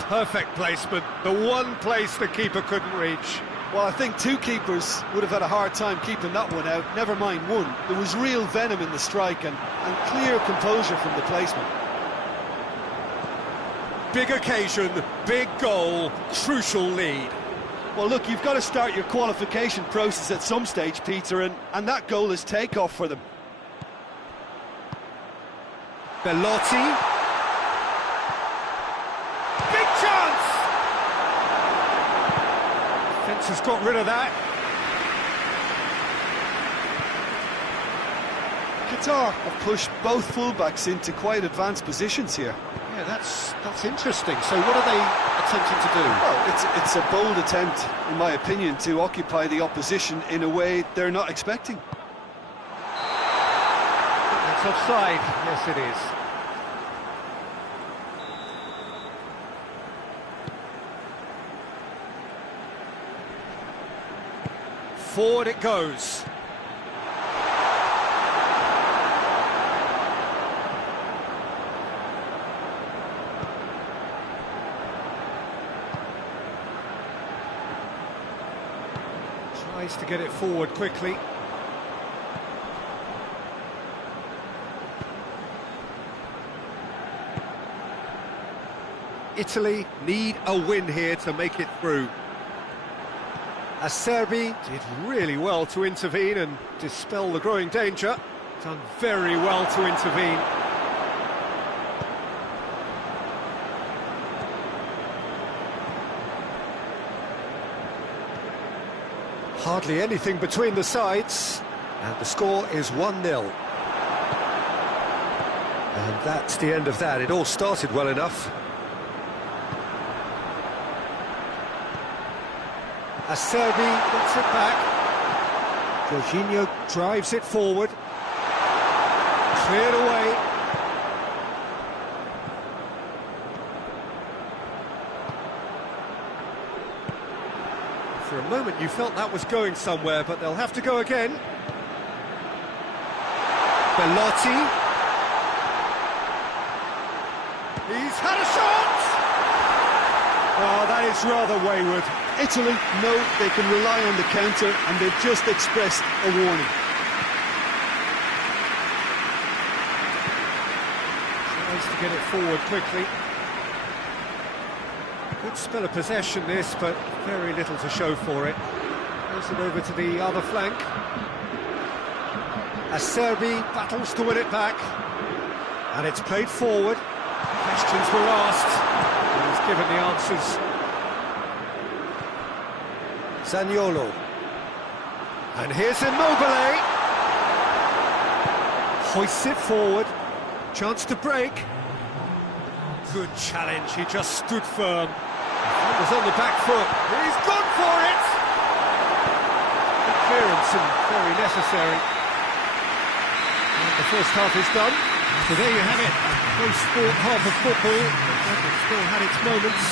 Perfect placement, the one place the keeper couldn't reach. Well, I think two keepers would have had a hard time keeping that one out, never mind one. There was real venom in the strike and clear composure from the placement. Big occasion, big goal, crucial lead. Well, look, you've got to start your qualification process at some stage, Peter, and that goal is takeoff for them. Bellotti. Big chance! Fence has got rid of that. Qatar have pushed both fullbacks into quite advanced positions here. Yeah, that's interesting. So what are they attempting to do? Well, it's a bold attempt, in my opinion, to occupy the opposition in a way they're not expecting. It's offside. Yes, it is. Forward it goes. Tries to get it forward quickly. Italy need a win here to make it through. Acerbi did really well to intervene and dispel the growing danger. Done very well to intervene. Hardly anything between the sides, and the score is 1-0. And that's the end of that. It all started well enough. Acerbi gets it back. Jorginho drives it forward. Cleared away. For a moment you felt that was going somewhere, but they'll have to go again. Belotti. He's had a shot! Oh, that is rather wayward. Italy know they can rely on the counter, and they've just expressed a warning. Tries to get it forward quickly. Good spell of possession this, but very little to show for it. Goes it over to the other flank. Acerbi battles to win it back. And it's played forward. Questions were asked, and he's given the answers. Zaniolo. And here's Immobile. Hoists it forward. Chance to break. Good challenge, he just stood firm. It was on the back foot. He's gone for it! Good clearance and very necessary. And the first half is done. So there you have it. A close fought half of football. It still had its moments,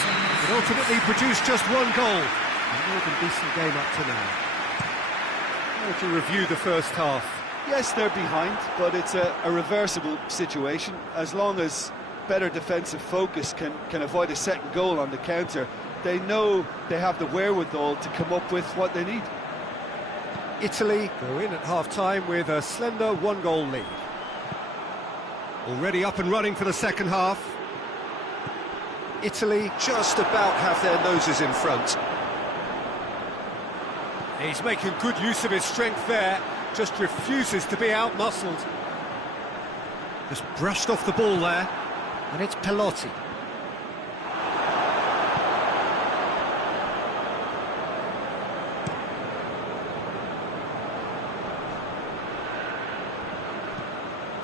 but ultimately produced just one goal. A more than decent game up to now. How would you review the first half? Yes, they're behind, but it's a reversible situation. As long as better defensive focus can avoid a second goal on the counter, they know they have the wherewithal to come up with what they need. Italy go in at half-time with a slender one-goal lead. Already up and running for the second half. Italy just about have their noses in front. He's making good use of his strength there, just refuses to be out-muscled. Just brushed off the ball there, and it's Belotti.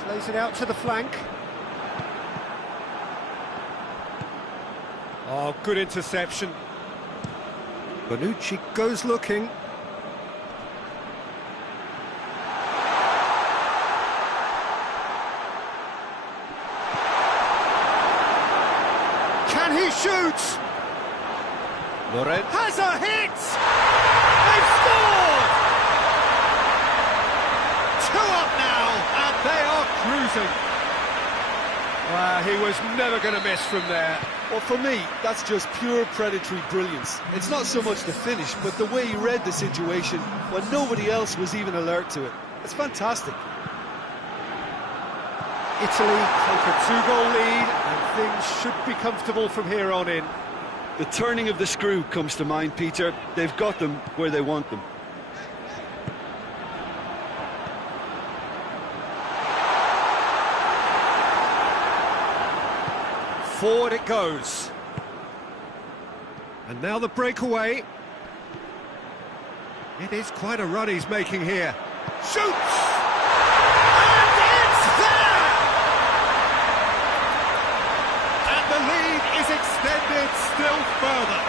Plays it out to the flank. Oh, good interception. Bonucci goes looking. Can he shoot? Loren has a hit! They've scored! 2 up now, and they are cruising. Wow, he was never going to miss from there. Well, for me, that's just pure predatory brilliance. It's not so much the finish, but the way he read the situation when nobody else was even alert to it. It's fantastic. Italy take a 2-goal lead, and things should be comfortable from here on in. The turning of the screw comes to mind, Peter. They've got them where they want them. Forward it goes. And now the breakaway. It is quite a run he's making here. Shoots! And it's there! And the lead is extended still further.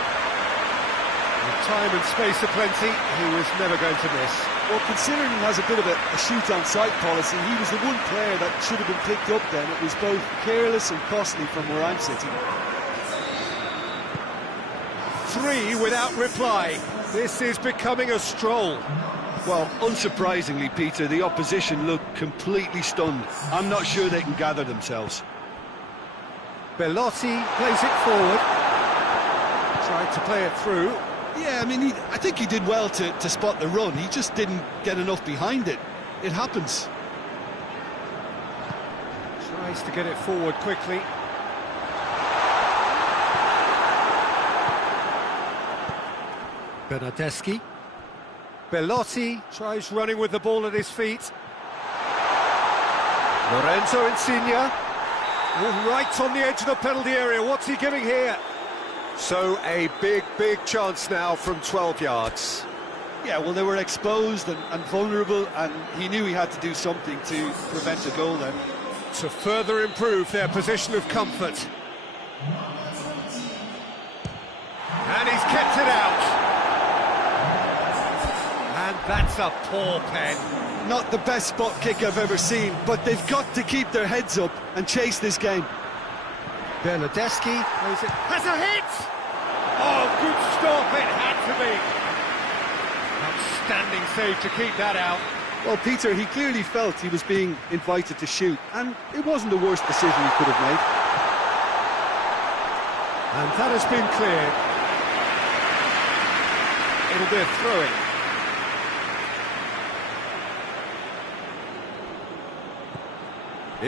With time and space aplenty, he was never going to miss. Well, considering he has a bit of a shoot-on-sight policy, he was the one player that should have been picked up then. It was both careless and costly from where I'm sitting. 3 without reply. This is becoming a stroll. Well, unsurprisingly, Peter, the opposition looked completely stunned. I'm not sure they can gather themselves. Belotti plays it forward. Tried to play it through. Yeah, I mean, I think he did well to spot the run. He just didn't get enough behind it. It happens. Tries to get it forward quickly. Bernardeschi. Belotti tries running with the ball at his feet. Lorenzo Insigne. Oh, right on the edge of the penalty area. What's he giving here? So a big chance now from 12 yards. Yeah, well, they were exposed and vulnerable, and he knew he had to do something to prevent a goal then. To further improve their position of comfort. And he's kept it out. That's a poor pen. Not the best spot kick I've ever seen, but they've got to keep their heads up and chase this game. Bernardeschi has a hit! Oh, good stop, it had to be. Outstanding save to keep that out. Well, Peter, he clearly felt he was being invited to shoot, and it wasn't the worst decision he could have made. And that has been cleared. It'll be a throw-in.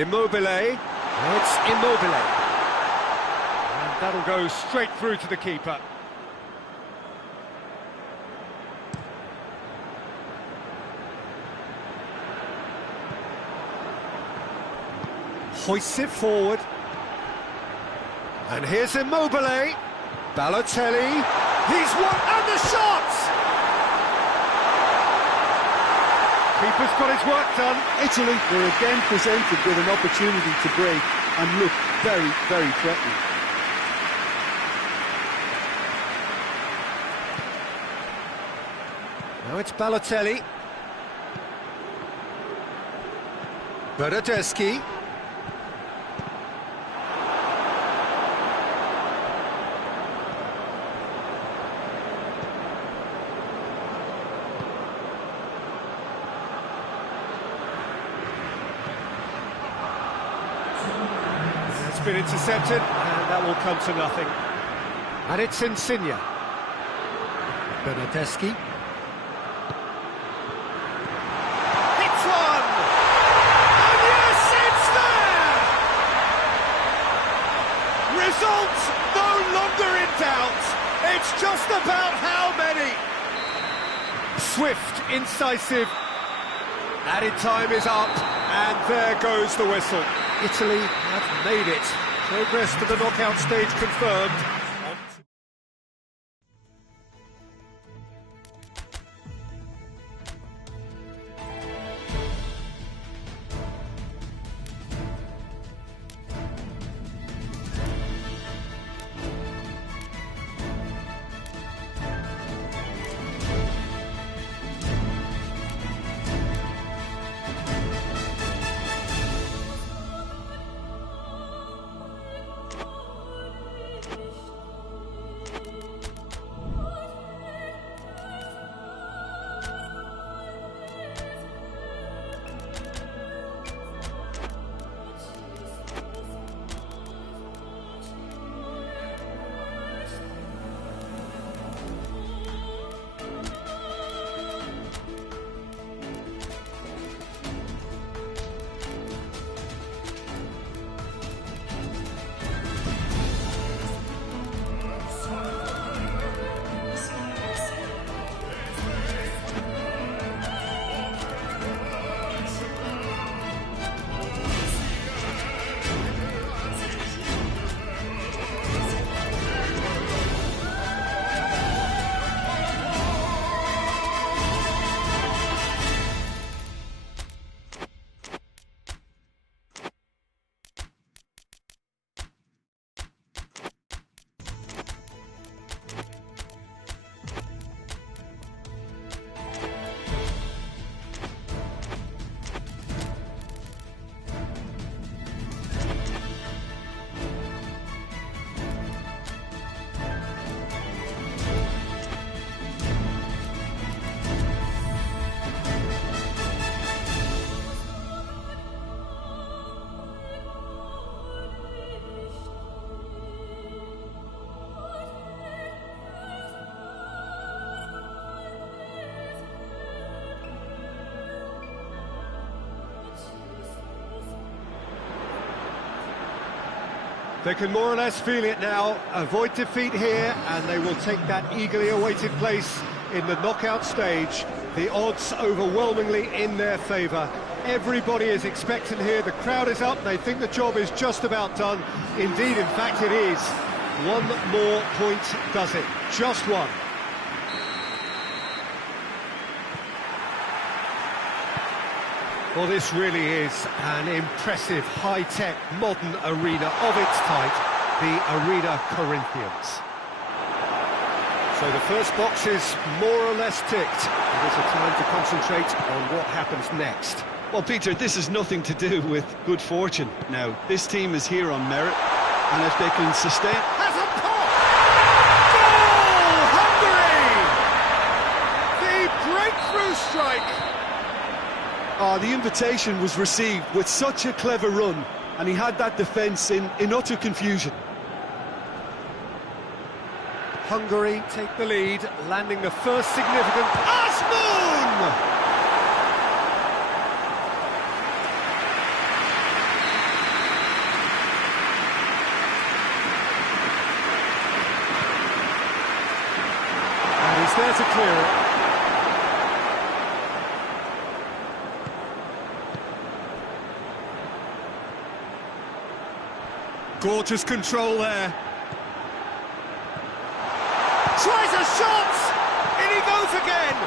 Immobile. It's Immobile. And that'll go straight through to the keeper. Hoists it forward. And here's Immobile. Balotelli. He's won, and the shot! Keeper's got his work done. Italy were again presented with an opportunity to break and look very, very threatening. Now it's Balotelli. Bernardeschi. Been intercepted, and that will come to nothing. And it's Insigne. Bernardeschi. Hits one! And yes, it's there! Result no longer in doubt. It's just about how many. Swift, incisive. Added time is up, and there goes the whistle. Italy have made it. Progress to the knockout stage confirmed. They can more or less feel it now, avoid defeat here, and they will take that eagerly awaited place in the knockout stage. The odds overwhelmingly in their favour. Everybody is expectant here, the crowd is up, they think the job is just about done. Indeed, in fact it is. One more point does it, just one. Well, this really is an impressive, high-tech, modern arena of its type, the Arena Corinthians. So the first box is more or less ticked. It is a time to concentrate on what happens next. Well, Peter, this is nothing to do with good fortune now. This team is here on merit, and if they can sustain... Has a pop! Goal, Hungary! The breakthrough strike! Oh, the invitation was received with such a clever run, and he had that defence in utter confusion. Hungary take the lead, landing the first significant... Asmoon! And he's there to clear it. Gorgeous control there. Tries a shot! In he goes again!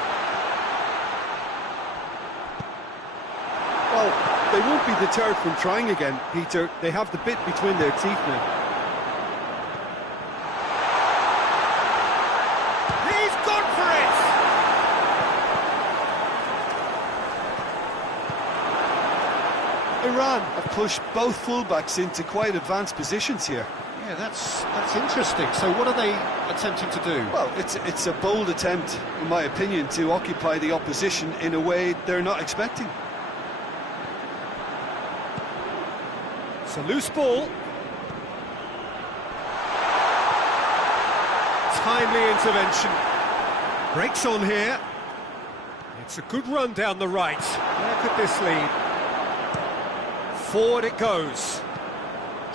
Well, they won't be deterred from trying again, Peter. They have the bit between their teeth now. He's gone for it! Iran have pushed both fullbacks into quite advanced positions here. Yeah, that's interesting. So what are they attempting to do? Well, it's a bold attempt, in my opinion, to occupy the opposition in a way they're not expecting. It's a loose ball. Timely intervention. Breaks on here. It's a good run down the right. Where could this lead? Forward it goes.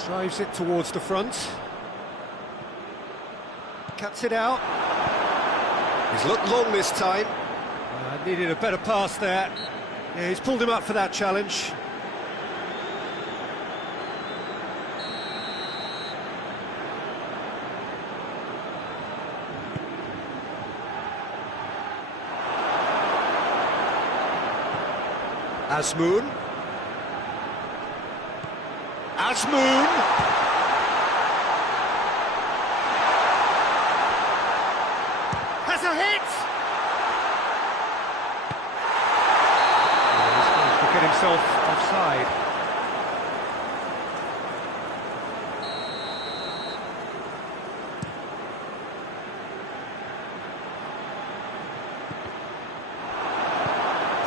Drives it towards the front. Cuts it out. He's looked long this time. Needed a better pass there. Yeah, he's pulled him up for that challenge. Asmoon. Asmoon! Has a hit! Oh, he's managed to get himself offside.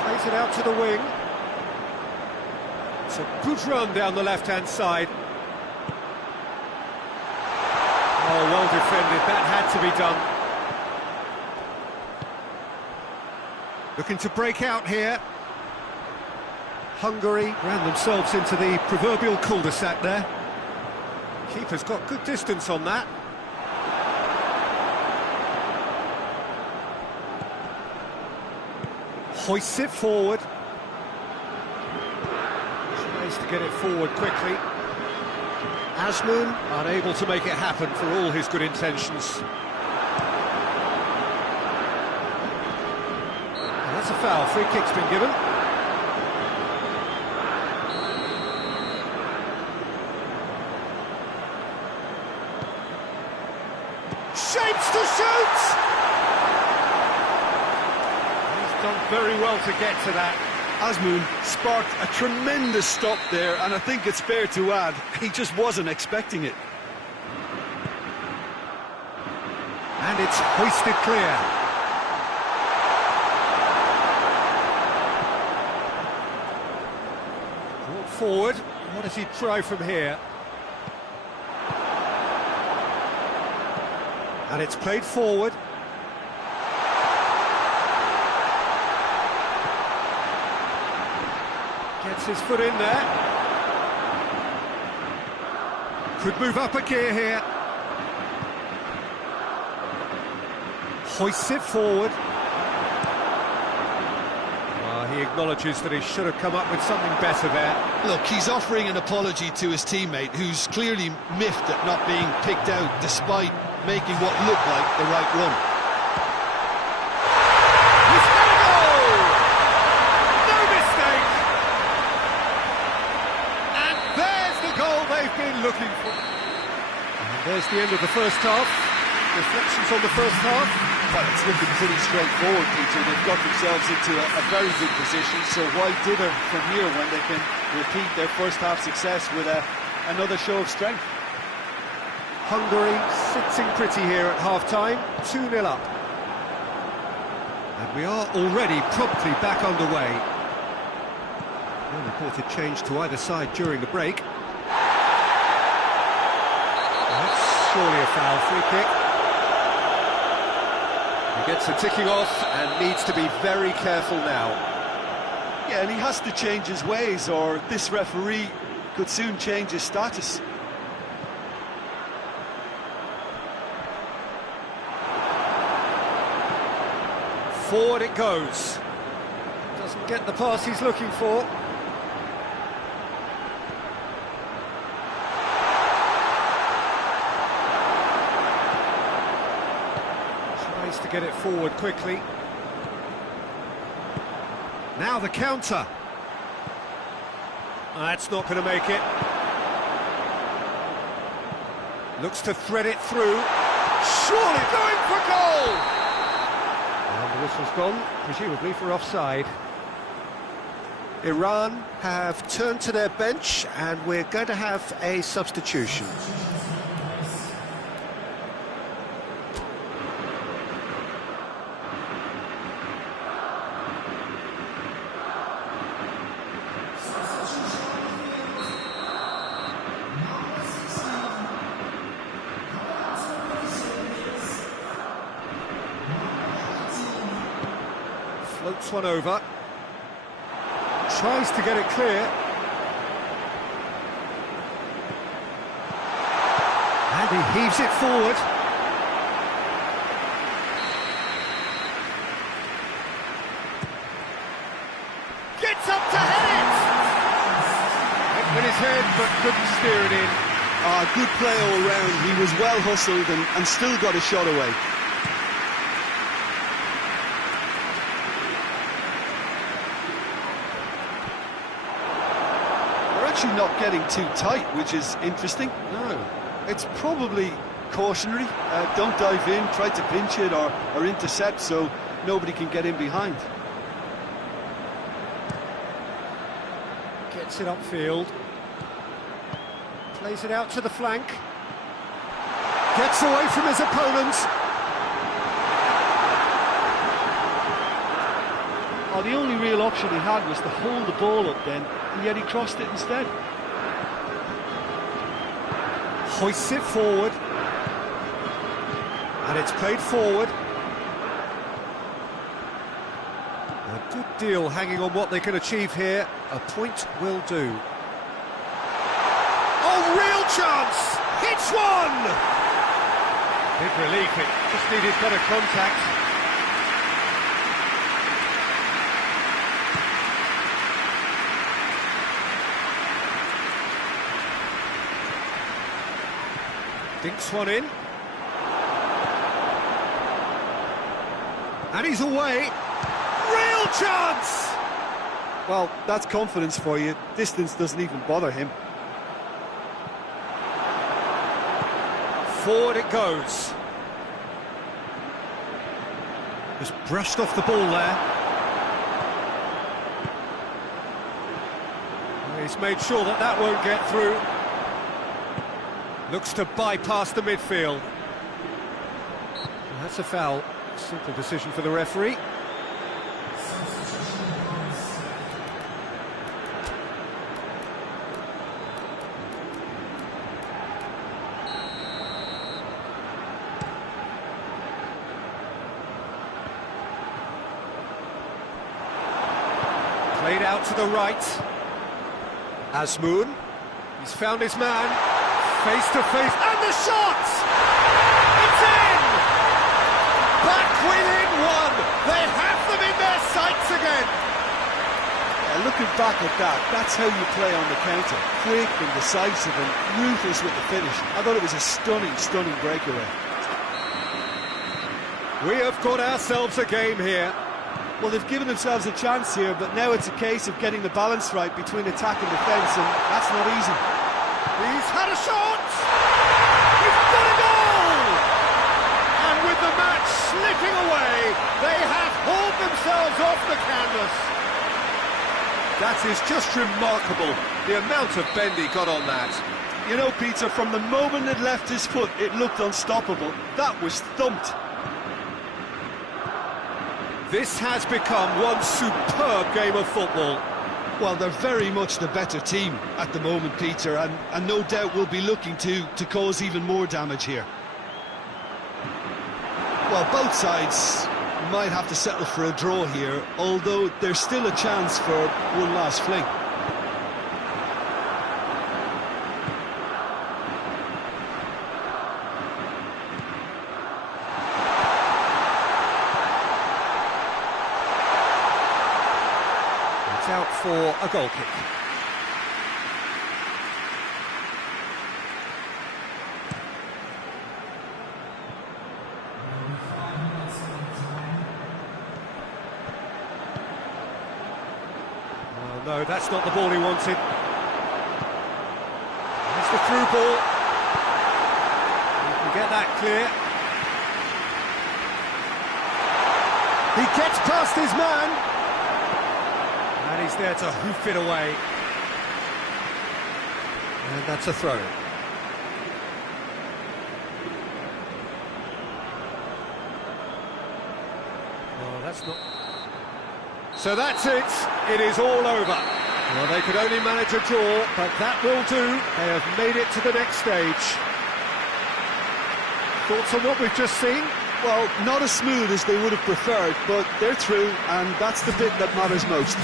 Plays it out to the wing. It's a good run down the left-hand side. Oh, well defended. That had to be done. Looking to break out here. Hungary ran themselves into the proverbial cul-de-sac there. Keeper's got good distance on that. Hoists it forward. To get it forward quickly. Asmoon unable to make it happen for all his good intentions. And that's a foul. Free kick's been given. Shapes to shoot! He's done very well to get to that. Asmoon sparked a tremendous stop there, and I think it's fair to add, he just wasn't expecting it. And it's hoisted clear. Brought forward. What does he try from here? And it's played forward. Gets his foot in there. Could move up a gear here. Hoists it forward. He acknowledges that he should have come up with something better there. Look, he's offering an apology to his teammate, who's clearly miffed at not being picked out despite making what looked like the right run. He's got a goal! No mistake! And there's the goal they've been looking for. And there's the end of the first half. Reflections on the first half? Well, it's looking pretty straightforward, Peter. They've got themselves into a very good position, so why dither from here when they can repeat their first half success with another show of strength? Hungary sitting pretty here at half-time, 2-0 up. And we are already promptly back underway. No reported change to either side during the break. That's surely a foul, free kick. He gets it ticking off and needs to be very careful now. Yeah, and he has to change his ways, or this referee could soon change his status. Forward it goes. Doesn't get the pass he's looking for. Tries to get it forward quickly. Now the counter. That's not going to make it. Looks to thread it through. Surely going for goal! And the whistle's gone, presumably for offside. Iran have turned to their bench and we're going to have a substitution. Floats one over. Tries to get it clear. And he heaves it forward. Gets up to head it! Hit with his head, but couldn't steer it in. Good play all round. He was well hustled and still got a shot away. Actually not getting too tight, which is interesting. No. It's probably cautionary. Don't dive in, try to pinch it or intercept so nobody can get in behind. Gets it upfield. Plays it out to the flank. Gets away from his opponent. Oh, the only real option he had was to hold the ball up then, and yet he crossed it instead. Hoists it forward. And it's played forward. A good deal hanging on what they can achieve here. A point will do. Oh, real chance! Hits one! Big relief, it just needed better contact. Dinks one in. And he's away. Real chance! Well, that's confidence for you. Distance doesn't even bother him. Forward it goes. Just brushed off the ball there. He's made sure that that won't get through. Looks to bypass the midfield. That's a foul. Simple decision for the referee. Played out to the right. Azmoun. He's found his man. Face to face, and the shot! It's in! Back within one! They have them in their sights again! Yeah, looking back at that, that's how you play on the counter. Quick and decisive and ruthless with the finish. I thought it was a stunning, stunning breakaway. We have got ourselves a game here. Well, they've given themselves a chance here, but now it's a case of getting the balance right between attack and defence, and that's not easy. He's had a shot! He's got a goal! comes off the canvas. That is just remarkable, the amount of bend he got on that. You know, Peter, from the moment it left his foot, it looked unstoppable. That was thumped. This has become one superb game of football. Well, they're very much the better team at the moment, Peter, and no doubt will be looking to cause even more damage here. Well, both sides might have to settle for a draw here, although there's still a chance for one last fling. It's out for a goal kick. No, that's not the ball he wanted. It's the through ball. He can get that clear. He gets past his man. And he's there to hoof it away. And that's a throw. Oh, that's not... So that's it. It is all over. Well, they could only manage a draw, but that will do. They have made it to the next stage. Thoughts on what we've just seen? Well, not as smooth as they would have preferred, but they're through, and that's the bit that matters most.